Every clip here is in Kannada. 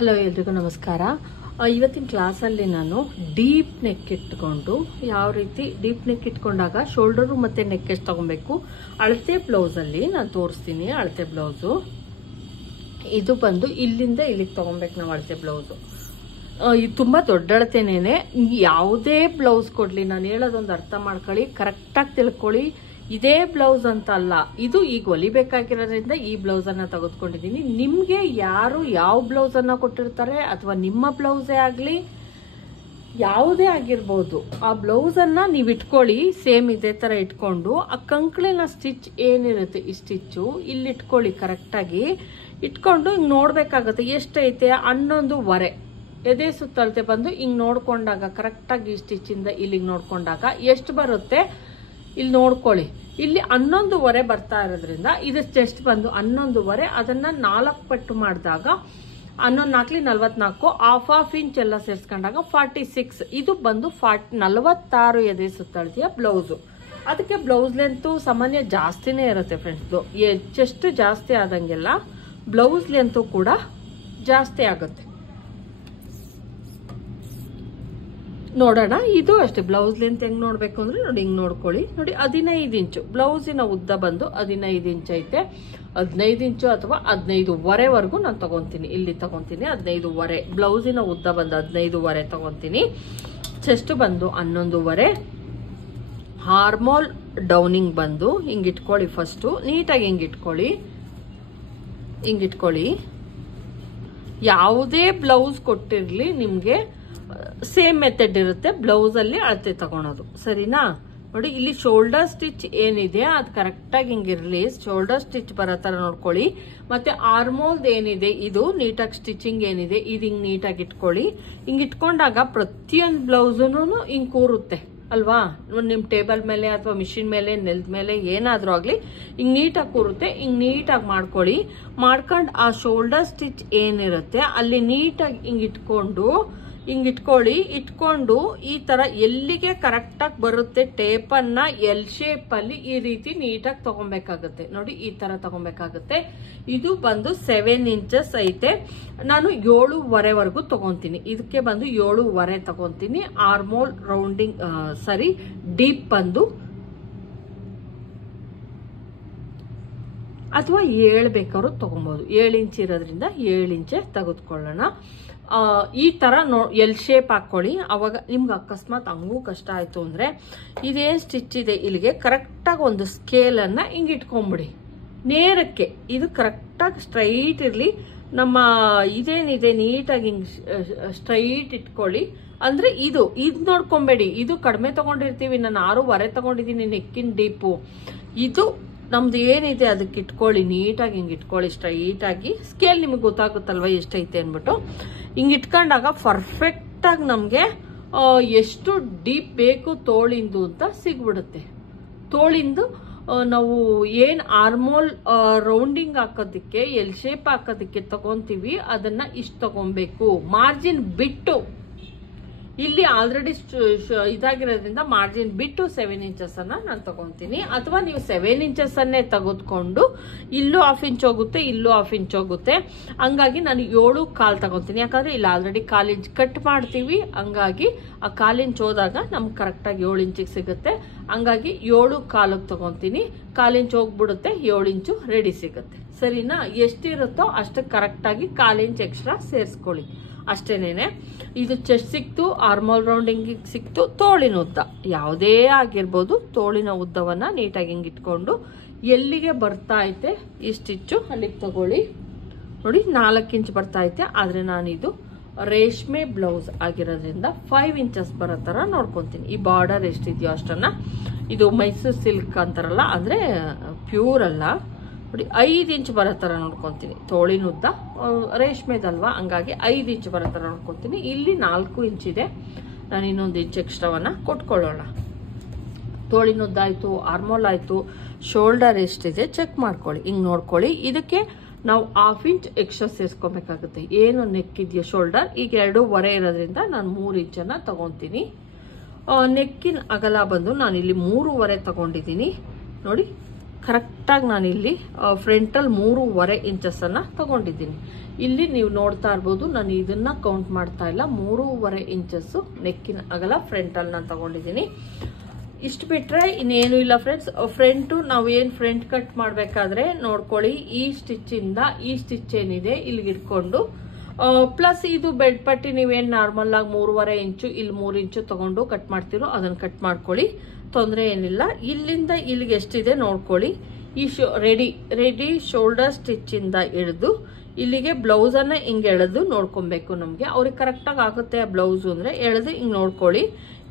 ಹಲೋ ಎಲ್ರಿಗೂ ನಮಸ್ಕಾರ. ಇವತ್ತಿನ ಕ್ಲಾಸಲ್ಲಿ ನಾನು ಡೀಪ್ ನೆಕ್ ಇಟ್ಕೊಂಡು ಯಾವ ರೀತಿ ಡೀಪ್ ನೆಕ್ ಇಟ್ಕೊಂಡಾಗ ಶೋಲ್ಡರು ಮತ್ತು ನೆಕ್ ಎಷ್ಟು ತಗೊಬೇಕು ಅಳತೆ ಬ್ಲೌಸಲ್ಲಿ ನಾನು ತೋರಿಸ್ತೀನಿ. ಅಳತೆ ಬ್ಲೌಸು ಇದು ಬಂದು ಇಲ್ಲಿಂದ ಇಲ್ಲಿಗೆ ತಗೊಬೇಕು ನಾವು ಅಳತೆ ಬ್ಲೌಸು. ಇದು ತುಂಬ ದೊಡ್ಡ ಅಳತೆನೇನೆ. ಯಾವುದೇ ಬ್ಲೌಸ್ ಕೊಡಲಿ ನಾನು ಹೇಳೋದೊಂದು ಅರ್ಥ ಮಾಡ್ಕೊಳ್ಳಿ, ಕರೆಕ್ಟಾಗಿ ತಿಳ್ಕೊಳ್ಳಿ. ಇದೇ ಬ್ಲೌಸ್ ಅಂತ ಅಲ್ಲ, ಇದು ಈಗ ಹೊಲಿಬೇಕಾಗಿರೋದ್ರಿಂದ ಈ ಬ್ಲೌಸನ್ನು ತೆಗೆದುಕೊಂಡಿದ್ದೀನಿ. ನಿಮಗೆ ಯಾರು ಯಾವ ಬ್ಲೌಸನ್ನು ಕೊಟ್ಟಿರ್ತಾರೆ ಅಥವಾ ನಿಮ್ಮ ಬ್ಲೌಸೇ ಆಗಲಿ ಯಾವುದೇ ಆಗಿರ್ಬೋದು, ಆ ಬ್ಲೌಸನ್ನು ನೀವು ಇಟ್ಕೊಳ್ಳಿ. ಸೇಮ್ ಇದೇ ಥರ ಇಟ್ಕೊಂಡು ಆ ಕಂಕ್ಳಿನ ಸ್ಟಿಚ್ ಏನಿರುತ್ತೆ ಈ ಸ್ಟಿಚ್ಚು ಇಲ್ಲಿ ಇಟ್ಕೊಳ್ಳಿ. ಕರೆಕ್ಟಾಗಿ ಇಟ್ಕೊಂಡು ಹಿಂಗೆ ನೋಡಬೇಕಾಗುತ್ತೆ ಎಷ್ಟೈತೆ 11.25 ಎದೆ ಸುತ್ತಳತೆ ಬಂದು ಹಿಂಗೆ ನೋಡ್ಕೊಂಡಾಗ ಕರೆಕ್ಟಾಗಿ ಈ ಸ್ಟಿಚ್ಚಿಂದ ಇಲ್ಲಿಗೆ ನೋಡ್ಕೊಂಡಾಗ ಎಷ್ಟು ಬರುತ್ತೆ ಇಲ್ಲಿ ನೋಡ್ಕೊಳ್ಳಿ. ಇಲ್ಲಿ 11.25 ಬರ್ತಾ ಇರೋದ್ರಿಂದ ಇದು ಚೆಸ್ಟ್ ಬಂದು 11.25. ಅದನ್ನ 4 ಪಟ್ಟು ಮಾಡಿದಾಗ 11 4 44 ಹಾಫ್ ಇಂಚ್ ಎಲ್ಲ ಸೇರಿಸ್ಕೊಂಡಾಗ 46. ಇದು ಬಂದು 46 ಎದೆ ಸುತ್ತಳತೆಯ ಬ್ಲೌಸು. ಅದಕ್ಕೆ ಬ್ಲೌಸ್ ಲೆಂತು ಸಾಮಾನ್ಯ ಜಾಸ್ತಿನೇ ಇರುತ್ತೆ ಫ್ರೆಂಡ್ಸ್ದು. ಚೆಸ್ಟ್ ಜಾಸ್ತಿ ಆದಂಗೆಲ್ಲ ಬ್ಲೌಸ್ ಲೆಂತು ಕೂಡ ಜಾಸ್ತಿ ಆಗುತ್ತೆ. ನೋಡೋಣ. ಇದು ಅಷ್ಟೇ ಬ್ಲೌಸ್ ಲೆಂತ್ ಹೆಂಗ್ ನೋಡ್ಬೇಕು ಅಂದ್ರೆ ನೋಡಿ ಹಿಂಗ್ ನೋಡ್ಕೊಳ್ಳಿ. ನೋಡಿ 15 ಇಂಚು ಬ್ಲೌಸಿನ ಉದ್ದ ಬಂದು 15 ಇಂಚ್ ಐತೆ. 15 ಇಂಚು ಅಥವಾ 15.25 ನಾನು ತಗೊಂತೀನಿ. ಇಲ್ಲಿ ತಗೊಂತೀನಿ 15.25. ಬ್ಲೌಸಿನ ಉದ್ದ ಬಂದು 15.25 ತಗೊಂತೀನಿ. ಚೆಸ್ಟ್ ಬಂದು 11.25. ಹಾರ್ಮೋಲ್ ಡೌನಿಂಗ್ ಬಂದು ಹಿಂಗ್ ಇಟ್ಕೊಳ್ಳಿ. ಫಸ್ಟು ನೀಟಾಗಿ ಹಿಂಗಿಟ್ಕೊಳ್ಳಿ. ಯಾವುದೇ ಬ್ಲೌಸ್ ಕೊಟ್ಟಿರ್ಲಿ ನಿಮ್ಗೆ ಸೇಮ್ ಮೆಥಡ್ ಇರುತ್ತೆ ಬ್ಲೌಸ್ ಅಲ್ಲಿ ಅಳತೆ ತಗೊಳೋದು, ಸರಿನಾ? ನೋಡಿ ಇಲ್ಲಿ ಶೋಲ್ಡರ್ ಸ್ಟಿಚ್ ಏನಿದೆ ಅದು ಕರೆಕ್ಟಾಗಿ ಹಿಂಗಿರ್ಲಿ. ಶೋಲ್ಡರ್ ಸ್ಟಿಚ್ ಬರೋ ತರ ನೋಡ್ಕೊಳ್ಳಿ. ಮತ್ತೆ ಆರ್ಮೋಲ್ದ್ ಏನಿದೆ ಇದು ನೀಟಾಗಿ ಸ್ಟಿಚಿಂಗ್ ಏನಿದೆ ಇದು ಹಿಂಗ್ ನೀಟಾಗಿ ಇಟ್ಕೊಳ್ಳಿ. ಹಿಂಗ್ ಇಟ್ಕೊಂಡಾಗ ಪ್ರತಿಯೊಂದು ಬ್ಲೌಸೂನು ಹಿಂಗ್ ಕೂರುತ್ತೆ ಅಲ್ವಾ? ನಿಮ್ ಟೇಬಲ್ ಮೇಲೆ ಅಥವಾ ಮಿಷಿನ್ ಮೇಲೆ ನೆಲದ ಮೇಲೆ ಏನಾದ್ರೂ ಆಗ್ಲಿ ಹಿಂಗ್ ನೀಟಾಗಿ ಕೂರುತ್ತೆ. ಹಿಂಗ್ ನೀಟಾಗಿ ಮಾಡ್ಕೊಳ್ಳಿ. ಮಾಡ್ಕೊಂಡು ಆ ಶೋಲ್ಡರ್ ಸ್ಟಿಚ್ ಏನಿರುತ್ತೆ ಅಲ್ಲಿ ನೀಟಾಗಿ ಹಿಂಗ್ ಇಟ್ಕೊಳ್ಳಿ. ಇಟ್ಕೊಂಡು ಈ ತರ ಎಲ್ಲಿಗೆ ಕರೆಕ್ಟಾಗಿ ಬರುತ್ತೆ ಟೇಪನ್ನ ಎಲ್ ಶೇಪ್ ಅಲ್ಲಿ ಈ ರೀತಿ ನೀಟಾಗಿ ತಗೊಬೇಕಾಗುತ್ತೆ. ನೋಡಿ ಈ ತರ ತಗೊಬೇಕಾಗುತ್ತೆ. ಇದು ಬಂದು 7 ಇಂಚಸ್ ಐತೆ. ನಾನು 7.25 ತಗೊಂತೀನಿ. ಇದಕ್ಕೆ ಬಂದು 7.25 ತಗೊಂತೀನಿ. ಆರ್ಮೋಲ್ ರೌಂಡಿಂಗ್ ಡೀಪ್ ಬಂದು ಅಥವಾ 7 ಬೇಕಾದ್ರೂ ತಗೊಬಹುದು. 7 ಇಂಚ್ ಇರೋದ್ರಿಂದ 7 ಇಂಚೆ ತೆಗೆದುಕೊಳ್ಳೋಣ. ಈ ತರ ಎಲ್ ಶೇಪ್ ಹಾಕೊಳ್ಳಿ. ಅವಾಗ ನಿಮ್ಗೆ ಅಕಸ್ಮಾತ್ ಹಂಗೂ ಕಷ್ಟ ಆಯ್ತು ಅಂದ್ರೆ ಇದೇನ್ ಸ್ಟಿಚ್ ಇದೆ ಇಲ್ಲಿಗೆ ಕರೆಕ್ಟಾಗಿ ಒಂದು ಸ್ಕೇಲ್ ಅನ್ನ ಹಿಂಗ್ ಇಟ್ಕೊಂಡ್ಬಿಡಿ ನೇರಕ್ಕೆ. ಇದು ಕರೆಕ್ಟಾಗಿ ಸ್ಟ್ರೈಟ್ ಇರ್ಲಿ. ನಮ್ಮ ಇದೇನಿದೆ ನೀಟಾಗಿ ಹಿಂಗ್ ಸ್ಟ್ರೈಟ್ ಇಟ್ಕೊಳ್ಳಿ. ಅಂದ್ರೆ ಇದು ನೋಡ್ಕೊಂಬೇಡಿ. ಇದು ಕಡಿಮೆ ತಗೊಂಡಿರ್ತೀವಿ. ನಾನು 6.25 ತಗೊಂಡಿದ್ದೀನಿ ನೆಕ್ಕಿನ ಡೀಪು. ಇದು ನಮ್ದು ಏನಿದೆ ಅದಕ್ಕೆ ಇಟ್ಕೊಳ್ಳಿ. ನೀಟಾಗಿ ಹಿಂಗೆ ಇಟ್ಕೊಳ್ಳಿ ಸ್ಟ್ರೈಟ್ ಆಗಿ. ಸ್ಕೇಲ್ ನಿಮಗೆ ಗೊತ್ತಾಗುತ್ತಲ್ವ ಎಷ್ಟೈತೆ ಅನ್ಬಿಟ್ಟು ಹಿಂಗೆ ಇಟ್ಕೊಂಡಾಗ ಪರ್ಫೆಕ್ಟ್ ಆಗಿ ನಮ್ಗೆ ಎಷ್ಟು ಡೀಪ್ ಬೇಕು ತೋಳಿಂದು ಅಂತ ಸಿಗ್ಬಿಡುತ್ತೆ. ತೋಳಿಂದು ನಾವು ಏನ್ ಆರ್ಮೋಲ್ ರೌಂಡಿಂಗ್ ಹಾಕೋದಕ್ಕೆ ಎಲ್ ಶೇಪ್ ಹಾಕೋದಕ್ಕೆ ತಗೊಂತೀವಿ ಅದನ್ನ ಇಷ್ಟು ತಗೊಬೇಕು. ಮಾರ್ಜಿನ್ ಬಿಟ್ಟು ಇಲ್ಲಿ ಆಲ್ರೆಡಿ ಇದಾಗಿರೋದ್ರಿಂದ ಮಾರ್ಜಿನ್ ಬಿಟ್ಟು 7 ಇಂಚಸ್ ಅನ್ನ ನಾನು ತಗೊಂತೀನಿ. ಅಥವಾ ನೀವು 7 ಇಂಚಸ್ ಅನ್ನೇ ತೆಗೆದುಕೊಂಡು ಇಲ್ಲೂ 1/2 ಇಂಚ್ ಹೋಗುತ್ತೆ, ಇಲ್ಲೂ 1/2 ಇಂಚ್ ಹೋಗುತ್ತೆ. ಹಂಗಾಗಿ ನಾನು 7.25 ತಗೊಂತೀನಿ. ಯಾಕಂದ್ರೆ ಇಲ್ಲಿ ಆಲ್ರೆಡಿ 1/4 ಇಂಚ್ ಕಟ್ ಮಾಡ್ತೀವಿ. ಹಂಗಾಗಿ ಆ 1/4 ಇಂಚ್ ಹೋದಾಗ ನಮ್ಗೆ ಕರೆಕ್ಟಾಗಿ 7 ಇಂಚಿಗೆ ಸಿಗುತ್ತೆ. ಹಂಗಾಗಿ 7.25 ತಗೊಂತೀನಿ. 1/4 ಇಂಚ್ ಹೋಗ್ಬಿಡುತ್ತೆ, 7 ಇಂಚು ರೆಡಿ ಸಿಗುತ್ತೆ. ಸರಿನಾ? ಎಷ್ಟಿರುತ್ತೋ ಅಷ್ಟು ಕರೆಕ್ಟಾಗಿ 1/4 ಇಂಚ್ ಎಕ್ಸ್ಟ್ರಾ ಸೇರಿಸ್ಕೊಳ್ಳಿ ಅಷ್ಟೇನೇನೆ. ಇದು ಚೆಸ್ಟ್ ಸಿಕ್ತು, ಆರ್ಮೋಲ್ ರೌಂಡಿಂಗ್ ಸಿಕ್ತು. ತೋಳಿನ ಉದ್ದ ಯಾವುದೇ ಆಗಿರ್ಬೋದು ತೋಳಿನ ಉದ್ದವನ್ನ ನೀಟಾಗಿ ಹಿಂಗೆ ಇಟ್ಕೊಂಡು ಎಲ್ಲಿಗೆ ಬರ್ತಾ ಐತೆ ಈ ಸ್ಟಿಚ್ಚು ಅಲ್ಲಿಗೆ ತಗೊಳ್ಳಿ. ನೋಡಿ 4 ಇಂಚ್ ಬರ್ತಾ ಐತೆ. ಆದ್ರೆ ನಾನಿದು ರೇಷ್ಮೆ ಬ್ಲೌಸ್ ಆಗಿರೋದ್ರಿಂದ 5 ಇಂಚಸ್ ಬರೋ ತರ ನೋಡ್ಕೊಂತೀನಿ. ಈ ಬಾರ್ಡರ್ ಎಷ್ಟಿದೆಯೋ ಅಷ್ಟನ್ನ. ಇದು ಮೈಸೂರು ಸಿಲ್ಕ್ ಅಂತಾರಲ್ಲ, ಅಂದ್ರೆ ಪ್ಯೂರ್ ಅಲ್ಲ. ನೋಡಿ 5 ಇಂಚ್ ಬರೋ ತರ ನೋಡ್ಕೊಂತೀನಿ. ತೋಳಿನ ಉದ್ದ ರೇಷ್ಮೆದಲ್ವಾ, ಹಂಗಾಗಿ 5 ಇಂಚ್ ಬರೋ ತರ ನೋಡ್ಕೊಂತೀನಿ. ಇಲ್ಲಿ 4 ಇಂಚ್ ಇದೆ. ನಾನು ಇನ್ನೊಂದು ಇಂಚ್ ಎಕ್ಸ್ಟ್ರಾವನ್ನ ಕೊಟ್ಕೊಳ್ಳೋಣ. ತೋಳಿನ ಉದ್ದ ಆಯ್ತು, ಆರ್ಮೋಲ್ ಆಯ್ತು, ಶೋಲ್ಡರ್ ಎಷ್ಟಿದೆ ಚೆಕ್ ಮಾಡ್ಕೊಳ್ಳಿ. ಹಿಂಗ್ ನೋಡ್ಕೊಳ್ಳಿ. ಇದಕ್ಕೆ ನಾವು 1/2 ಇಂಚ್ ಎಕ್ಸ್ಟ್ರಾ ಸೇರಿಸ್ಕೊಬೇಕಾಗುತ್ತೆ. ಏನು ನೆಕ್ ಇದೆಯೋ ಶೋಲ್ಡರ್ ಈಗ 2.25 ಇರೋದ್ರಿಂದ ನಾನು 3 ಇಂಚನ್ನ ತಗೊಂತೀನಿ. ನೆಕ್ಕಿನ ಅಗಲ ಬಂದು ನಾನು ಇಲ್ಲಿ 3.25 ತಗೊಂಡಿದ್ದೀನಿ. ನೋಡಿ ಕರೆಕ್ಟಾಗಿ ನಾನಿಲ್ಲಿ ಫ್ರಂಟಲ್ಲಿ 3.25 ಇಂಚಸ್ ಅನ್ನ ತಗೊಂಡಿದ್ದೀನಿ. ಇಲ್ಲಿ ನೀವು ನೋಡ್ತಾ ಇರ್ಬೋದು, ನಾನು ಇದನ್ನ ಕೌಂಟ್ ಮಾಡ್ತಾ ಇಲ್ಲ, 3.5 ಇಂಚಸ್ ನೆಕ್ಕಿನ ಅಗಲ ಫ್ರಂಟ್ ಅಲ್ಲಿ ನಾನು ತಗೊಂಡಿದ್ದೀನಿ. ಇಷ್ಟು ಬಿಟ್ರೆ ಇನ್ನೇನು ಇಲ್ಲ ಫ್ರೆಂಡ್ಸ್. ಫ್ರಂಟ್ ನಾವು ಏನ್ ಫ್ರಂಟ್ ಕಟ್ ಮಾಡ್ಬೇಕಾದ್ರೆ ನೋಡ್ಕೊಳ್ಳಿ, ಈ ಸ್ಟಿಚ್ ಇಂದ ಈ ಸ್ಟಿಚ್ ಏನಿದೆ ಇಲ್ಲಿಗೆ ಇಟ್ಕೊಂಡು ಪ್ಲಸ್ ಇದು ಬೆಡ್ ಪಟ್ಟಿ ನೀವೇನ್ ನಾರ್ಮಲ್ ಆಗಿ 3.5 ಇಂಚು ಇಲ್ಲಿ 3 ಇಂಚು ತಗೊಂಡು ಕಟ್ ಮಾಡ್ತಿರೋ ಅದನ್ನ ಕಟ್ ಮಾಡ್ಕೊಳ್ಳಿ, ತೊಂದರೆ ಏನಿಲ್ಲ. ಇಲ್ಲಿಂದ ಇಲ್ಲಿಗೆ ಎಷ್ಟಿದೆ ನೋಡ್ಕೊಳ್ಳಿ. ಈ ರೆಡಿ ಶೋಲ್ಡರ್ ಸ್ಟಿಚ್ ಇಂದ ಹಿಡಿದು ಇಲ್ಲಿಗೆ ಬ್ಲೌಸ್ ಅನ್ನ ಹಿಂಗೆ ಎಳೆದು ನೋಡ್ಕೊಬೇಕು. ನಮ್ಗೆ ಅವ್ರಿಗೆ ಕರೆಕ್ಟ್ ಆಗಿ ಆಗುತ್ತೆ ಆ ಬ್ಲೌಸ್ ಅಂದ್ರೆ ಎಳೆದು ಹಿಂಗ್ ನೋಡ್ಕೊಳ್ಳಿ.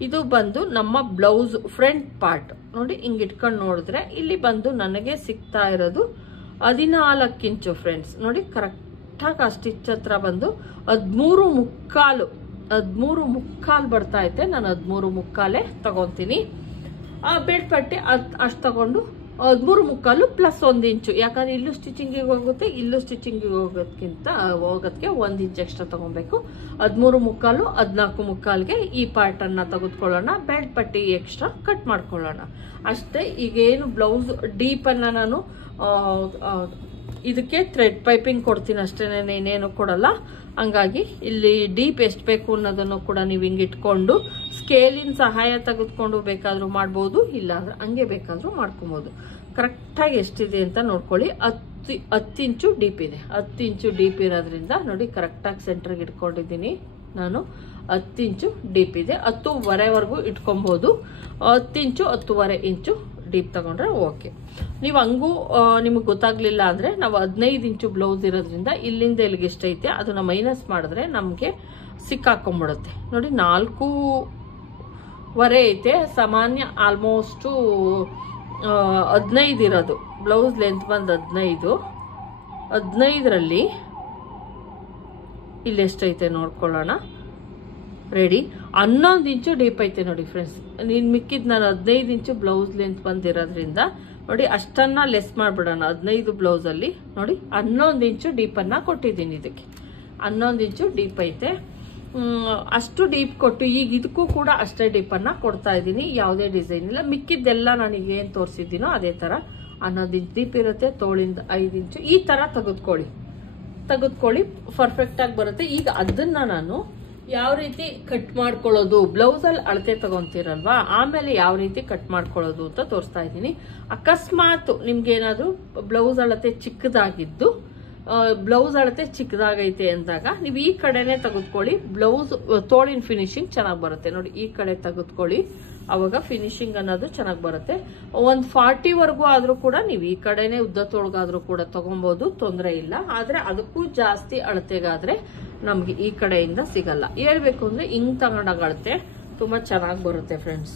ಇದು ಬಂದು ನಮ್ಮ ಬ್ಲೌಸ್ ಫ್ರಂಟ್ ಪಾರ್ಟ್ ನೋಡಿ, ಹಿಂಗ್ ಇಟ್ಕೊಂಡು ನೋಡಿದ್ರೆ ಇಲ್ಲಿ ಬಂದು ನನಗೆ ಸಿಗ್ತಾ ಇರೋದು 14 ಇಂಚು ಫ್ರೆಂಡ್ಸ್. ನೋಡಿ ಕರೆಕ್ಟ್ ಆಗಿ ಆ ಸ್ಟಿಚ್ ಹತ್ರ ಬಂದು 13.25 ಬರ್ತಾ ಐತೆ. ನಾನು 13.25 ತಗೊಂತೀನಿ. ಆ ಬೆಡ್ ಪಟ್ಟಿ ಅಷ್ಟು ತಗೊಂಡು 13.25 ಪ್ಲಸ್ 1 ಇಂಚು, ಯಾಕಂದ್ರೆ ಇಲ್ಲೂ ಸ್ಟಿಚಿಂಗಿಗೆ ಹೋಗುತ್ತೆ, ಇಲ್ಲೂ ಸ್ಟಿಚಿಂಗಿಗೆ ಹೋಗೋದಕ್ಕೆ 1 ಇಂಚ್ ಎಕ್ಸ್ಟ್ರಾ ತಗೊಬೇಕು. 13.25 14.25ಗೆ ಈ ಪಾರ್ಟ್ ಅನ್ನ ತೆಗೆದುಕೊಳ್ಳೋಣ, ಬೆಡ್ ಪಟ್ಟಿ ಎಕ್ಸ್ಟ್ರಾ ಕಟ್ ಮಾಡ್ಕೊಳ್ಳೋಣ ಅಷ್ಟೇ. ಈಗೇನು ಬ್ಲೌಸ್ ಡೀಪ್ ಅನ್ನ ನಾನು ಇದಕ್ಕೆ ಥ್ರೆಡ್ ಪೈಪಿಂಗ್ ಕೊಡ್ತೀನಿ ಅಷ್ಟೇ, ಇನ್ನೇನು ಕೊಡಲ್ಲ. ಹಂಗಾಗಿ ಇಲ್ಲಿ ಡೀಪ್ ಎಷ್ಟು ಬೇಕು ಅನ್ನೋದನ್ನು ಕೂಡ ನೀವು ಹಿಂಗೆ ಇಟ್ಕೊಂಡು ಸ್ಕೇಲಿನ ಸಹಾಯ ತೆಗೆದುಕೊಂಡು ಬೇಕಾದ್ರೂ ಮಾಡ್ಬೋದು, ಇಲ್ಲ ಅಂದ್ರೆ ಹಂಗೆ ಬೇಕಾದ್ರೂ ಮಾಡ್ಕೊಬಹುದು. ಕರೆಕ್ಟಾಗಿ ಎಷ್ಟಿದೆ ಅಂತ ನೋಡ್ಕೊಳ್ಳಿ. 10 ಇಂಚು ಡೀಪ್ ಇದೆ. 10 ಇಂಚು ಡೀಪ್ ಇರೋದ್ರಿಂದ ನೋಡಿ ಕರೆಕ್ಟಾಗಿ ಸೆಂಟ್ರಿಗೆ ಇಟ್ಕೊಂಡಿದ್ದೀನಿ ನಾನು. 10 ಇಂಚು ಡೀಪ್ ಇದೆ. 10.25ವರೆಗೂ ಇಟ್ಕೊಬಹುದು. 10 ಇಂಚು 10.25 ಇಂಚು ಡೀಪ್ ತಗೊಂಡ್ರೆ ಓಕೆ. ನೀವು ಹಂಗೂ ನಿಮಗೆ ಗೊತ್ತಾಗ್ಲಿಲ್ಲ ಅಂದ್ರೆ ನಾವು 15 ಇಂಚು ಬ್ಲೌಸ್ ಇರೋದ್ರಿಂದ ಇಲ್ಲಿಂದ ಇಲ್ಲಿಗೆ ಎಷ್ಟೈತೆ ಅದನ್ನ ಮೈನಸ್ ಮಾಡಿದ್ರೆ ನಮ್ಗೆ ಸಿಕ್ಕಾಕೊಂಡ್ಬಿಡುತ್ತೆ. ನೋಡಿ 4.25 ಐತೆ ಸಾಮಾನ್ಯ. ಆಲ್ಮೋಸ್ಟ್ 15 ಇರೋದು ಬ್ಲೌಸ್ ಲೆಂತ್ ಬಂದು 15ರಲ್ಲಿ ಇಲ್ಲಿ ಎಷ್ಟೈತೆ ನೋಡ್ಕೊಳ್ಳೋಣ. ರೆಡಿ 11 ಇಂಚು ಡೀಪ್ ಐತೆ ನೋಡಿ ಫ್ರೆಂಡ್ಸ್. ಮಿಕ್ಕಿದ್ ನಾನು 15 ಇಂಚು ಬ್ಲೌಸ್ ಲೆಂತ್ ಬಂದಿರೋದ್ರಿಂದ ನೋಡಿ ಅಷ್ಟನ್ನ ಲೆಸ್ ಮಾಡ್ಬಿಡೋಣ. 15 ಬ್ಲೌಸ್ ಅಲ್ಲಿ ನೋಡಿ 11 ಇಂಚು ಡೀಪ್ ಅನ್ನ ಕೊಟ್ಟಿದ್ದೀನಿ. ಇದಕ್ಕೆ 11 ಇಂಚು ಡೀಪ್ ಐತೆ. ಅಷ್ಟು ಡೀಪ್ ಕೊಟ್ಟು ಈಗ ಇದಕ್ಕೂ ಕೂಡ ಅಷ್ಟೇ ಡೀಪ್ ಅನ್ನ ಕೊಡ್ತಾ ಇದ್ದೀನಿ. ಯಾವುದೇ ಡಿಸೈನ್ ಇಲ್ಲ. ಮಿಕ್ಕಿದ್ದೆಲ್ಲ ನನಗೆ ಏನ್ ತೋರಿಸಿದ್ದೀನೋ ಅದೇ ತರ 11 ಇಂಚ್ ಡೀಪ್ ಇರುತ್ತೆ. ತೋಳಿಂದ 5 ಇಂಚು ಈ ತರ ತೆಗೆದುಕೊಳ್ಳಿ ಪರ್ಫೆಕ್ಟ್ ಆಗಿ ಬರುತ್ತೆ. ಈಗ ಅದನ್ನ ನಾನು ಯಾವ ರೀತಿ ಕಟ್ ಮಾಡ್ಕೊಳ್ಳೋದು, ಬ್ಲೌಸ್ ಅಲ್ಲಿ ಅಳತೆ ತಗೊಂತೀರಲ್ವಾ, ಆಮೇಲೆ ಯಾವ ರೀತಿ ಕಟ್ ಮಾಡ್ಕೊಳ್ಳೋದು ಅಂತ ತೋರಿಸ್ತಾ ಇದ್ದೀನಿ. ಅಕಸ್ಮಾತ್ ನಿಮ್ಗೆ ಏನಾದ್ರು ಬ್ಲೌಸ್ ಅಳತೆ ಚಿಕ್ಕದಾಗೈತೆ ಅಂದಾಗ ನೀವು ಈ ಕಡೆನೆ ತೆಗೆದುಕೊಳ್ಳಿ. ಬ್ಲೌಸ್ ತೋಳಿನ ಫಿನಿಶಿಂಗ್ ಚೆನ್ನಾಗಿ ಬರುತ್ತೆ ನೋಡಿ. ಈ ಕಡೆ ತೆಗೆದುಕೊಳ್ಳಿ, ಅವಾಗ ಫಿನಿಶಿಂಗ್ ಅನ್ನೋದು ಚೆನ್ನಾಗಿ ಬರುತ್ತೆ. 140ವರೆಗೂ ಆದ್ರೂ ಕೂಡ ನೀವು ಈ ಕಡೆನೆ ಉದ್ದ ತೋಳ್ಗಾದ್ರೂ ಕೂಡ ತಗೊಬಹುದು, ತೊಂದರೆ ಇಲ್ಲ. ಆದ್ರೆ ಅದಕ್ಕೂ ಜಾಸ್ತಿ ಅಳತೆಗಾದ್ರೆ ನಮ್ಗೆ ಈ ಕಡೆಯಿಂದ ಸಿಗಲ್ಲ. ಹೇಳ್ಬೇಕು ಅಂದ್ರೆ ಹಿಂಗ್ ತಗೊಂಡಾಗ ಅಳತೆ ತುಂಬಾ ಚೆನ್ನಾಗಿ ಬರುತ್ತೆ ಫ್ರೆಂಡ್ಸ್.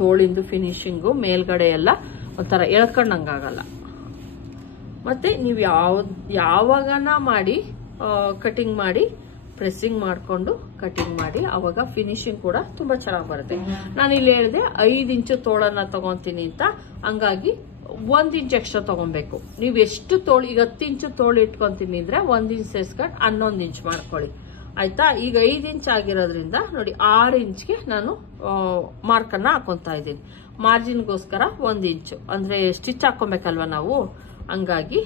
ತೋಳಿಂದು ಫಿನಿಶಿಂಗು ಮೇಲ್ಗಡೆ ಎಲ್ಲ ಒಂಥರ ಎಳ್ಕೊಂಡಂಗಾಗಲ್ಲ. ಮತ್ತೆ ನೀವು ಯಾವಾಗನ ಮಾಡಿ ಕಟಿಂಗ್ ಮಾಡಿ ಪ್ರೆಸ್ಸಿಂಗ್ ಮಾಡ್ಕೊಂಡು ಕಟಿಂಗ್ ಮಾಡಿ, ಅವಾಗ ಫಿನಿಶಿಂಗ್ ಕೂಡ ತುಂಬಾ ಚೆನ್ನಾಗಿ ಬರುತ್ತೆ. ನಾನು ಇಲ್ಲಿ ಹೇಳಿದೆ 5 ಇಂಚು ತೋಳನ್ನ ತಗೊಂತೀನಿ ಅಂತ, ಹಂಗಾಗಿ 1 ಇಂಚ್ ಎಕ್ಸ್ಟ್ರಾ ತಗೊಬೇಕು. ನೀವು ಎಷ್ಟು ತೋಳು, ಈಗ 10 ಇಂಚು ತೋಳು ಇಟ್ಕೊಂತೀನಿ ಅಂದ್ರೆ 1 ಇಂಚ್ ಸೇರ್ಸ್ಕೊಂಡು 11 ಇಂಚ್ ಮಾಡ್ಕೊಳ್ಳಿ ಆಯ್ತಾ. ಈಗ 5 ಇಂಚ್ ಆಗಿರೋದ್ರಿಂದ ನೋಡಿ 6 ಇಂಚ್ಗೆ ನಾನು ಮಾರ್ಕ್ ಅನ್ನ ಹಾಕೊಂತಾ ಇದ್ದೀನಿ. ಮಾರ್ಜಿನ್ಗೋಸ್ಕರ 1 ಇಂಚು ಅಂದ್ರೆ ಸ್ಟಿಚ್ ಹಾಕೊಬೇಕಲ್ವಾ ನಾವು, ಹಂಗಾಗಿ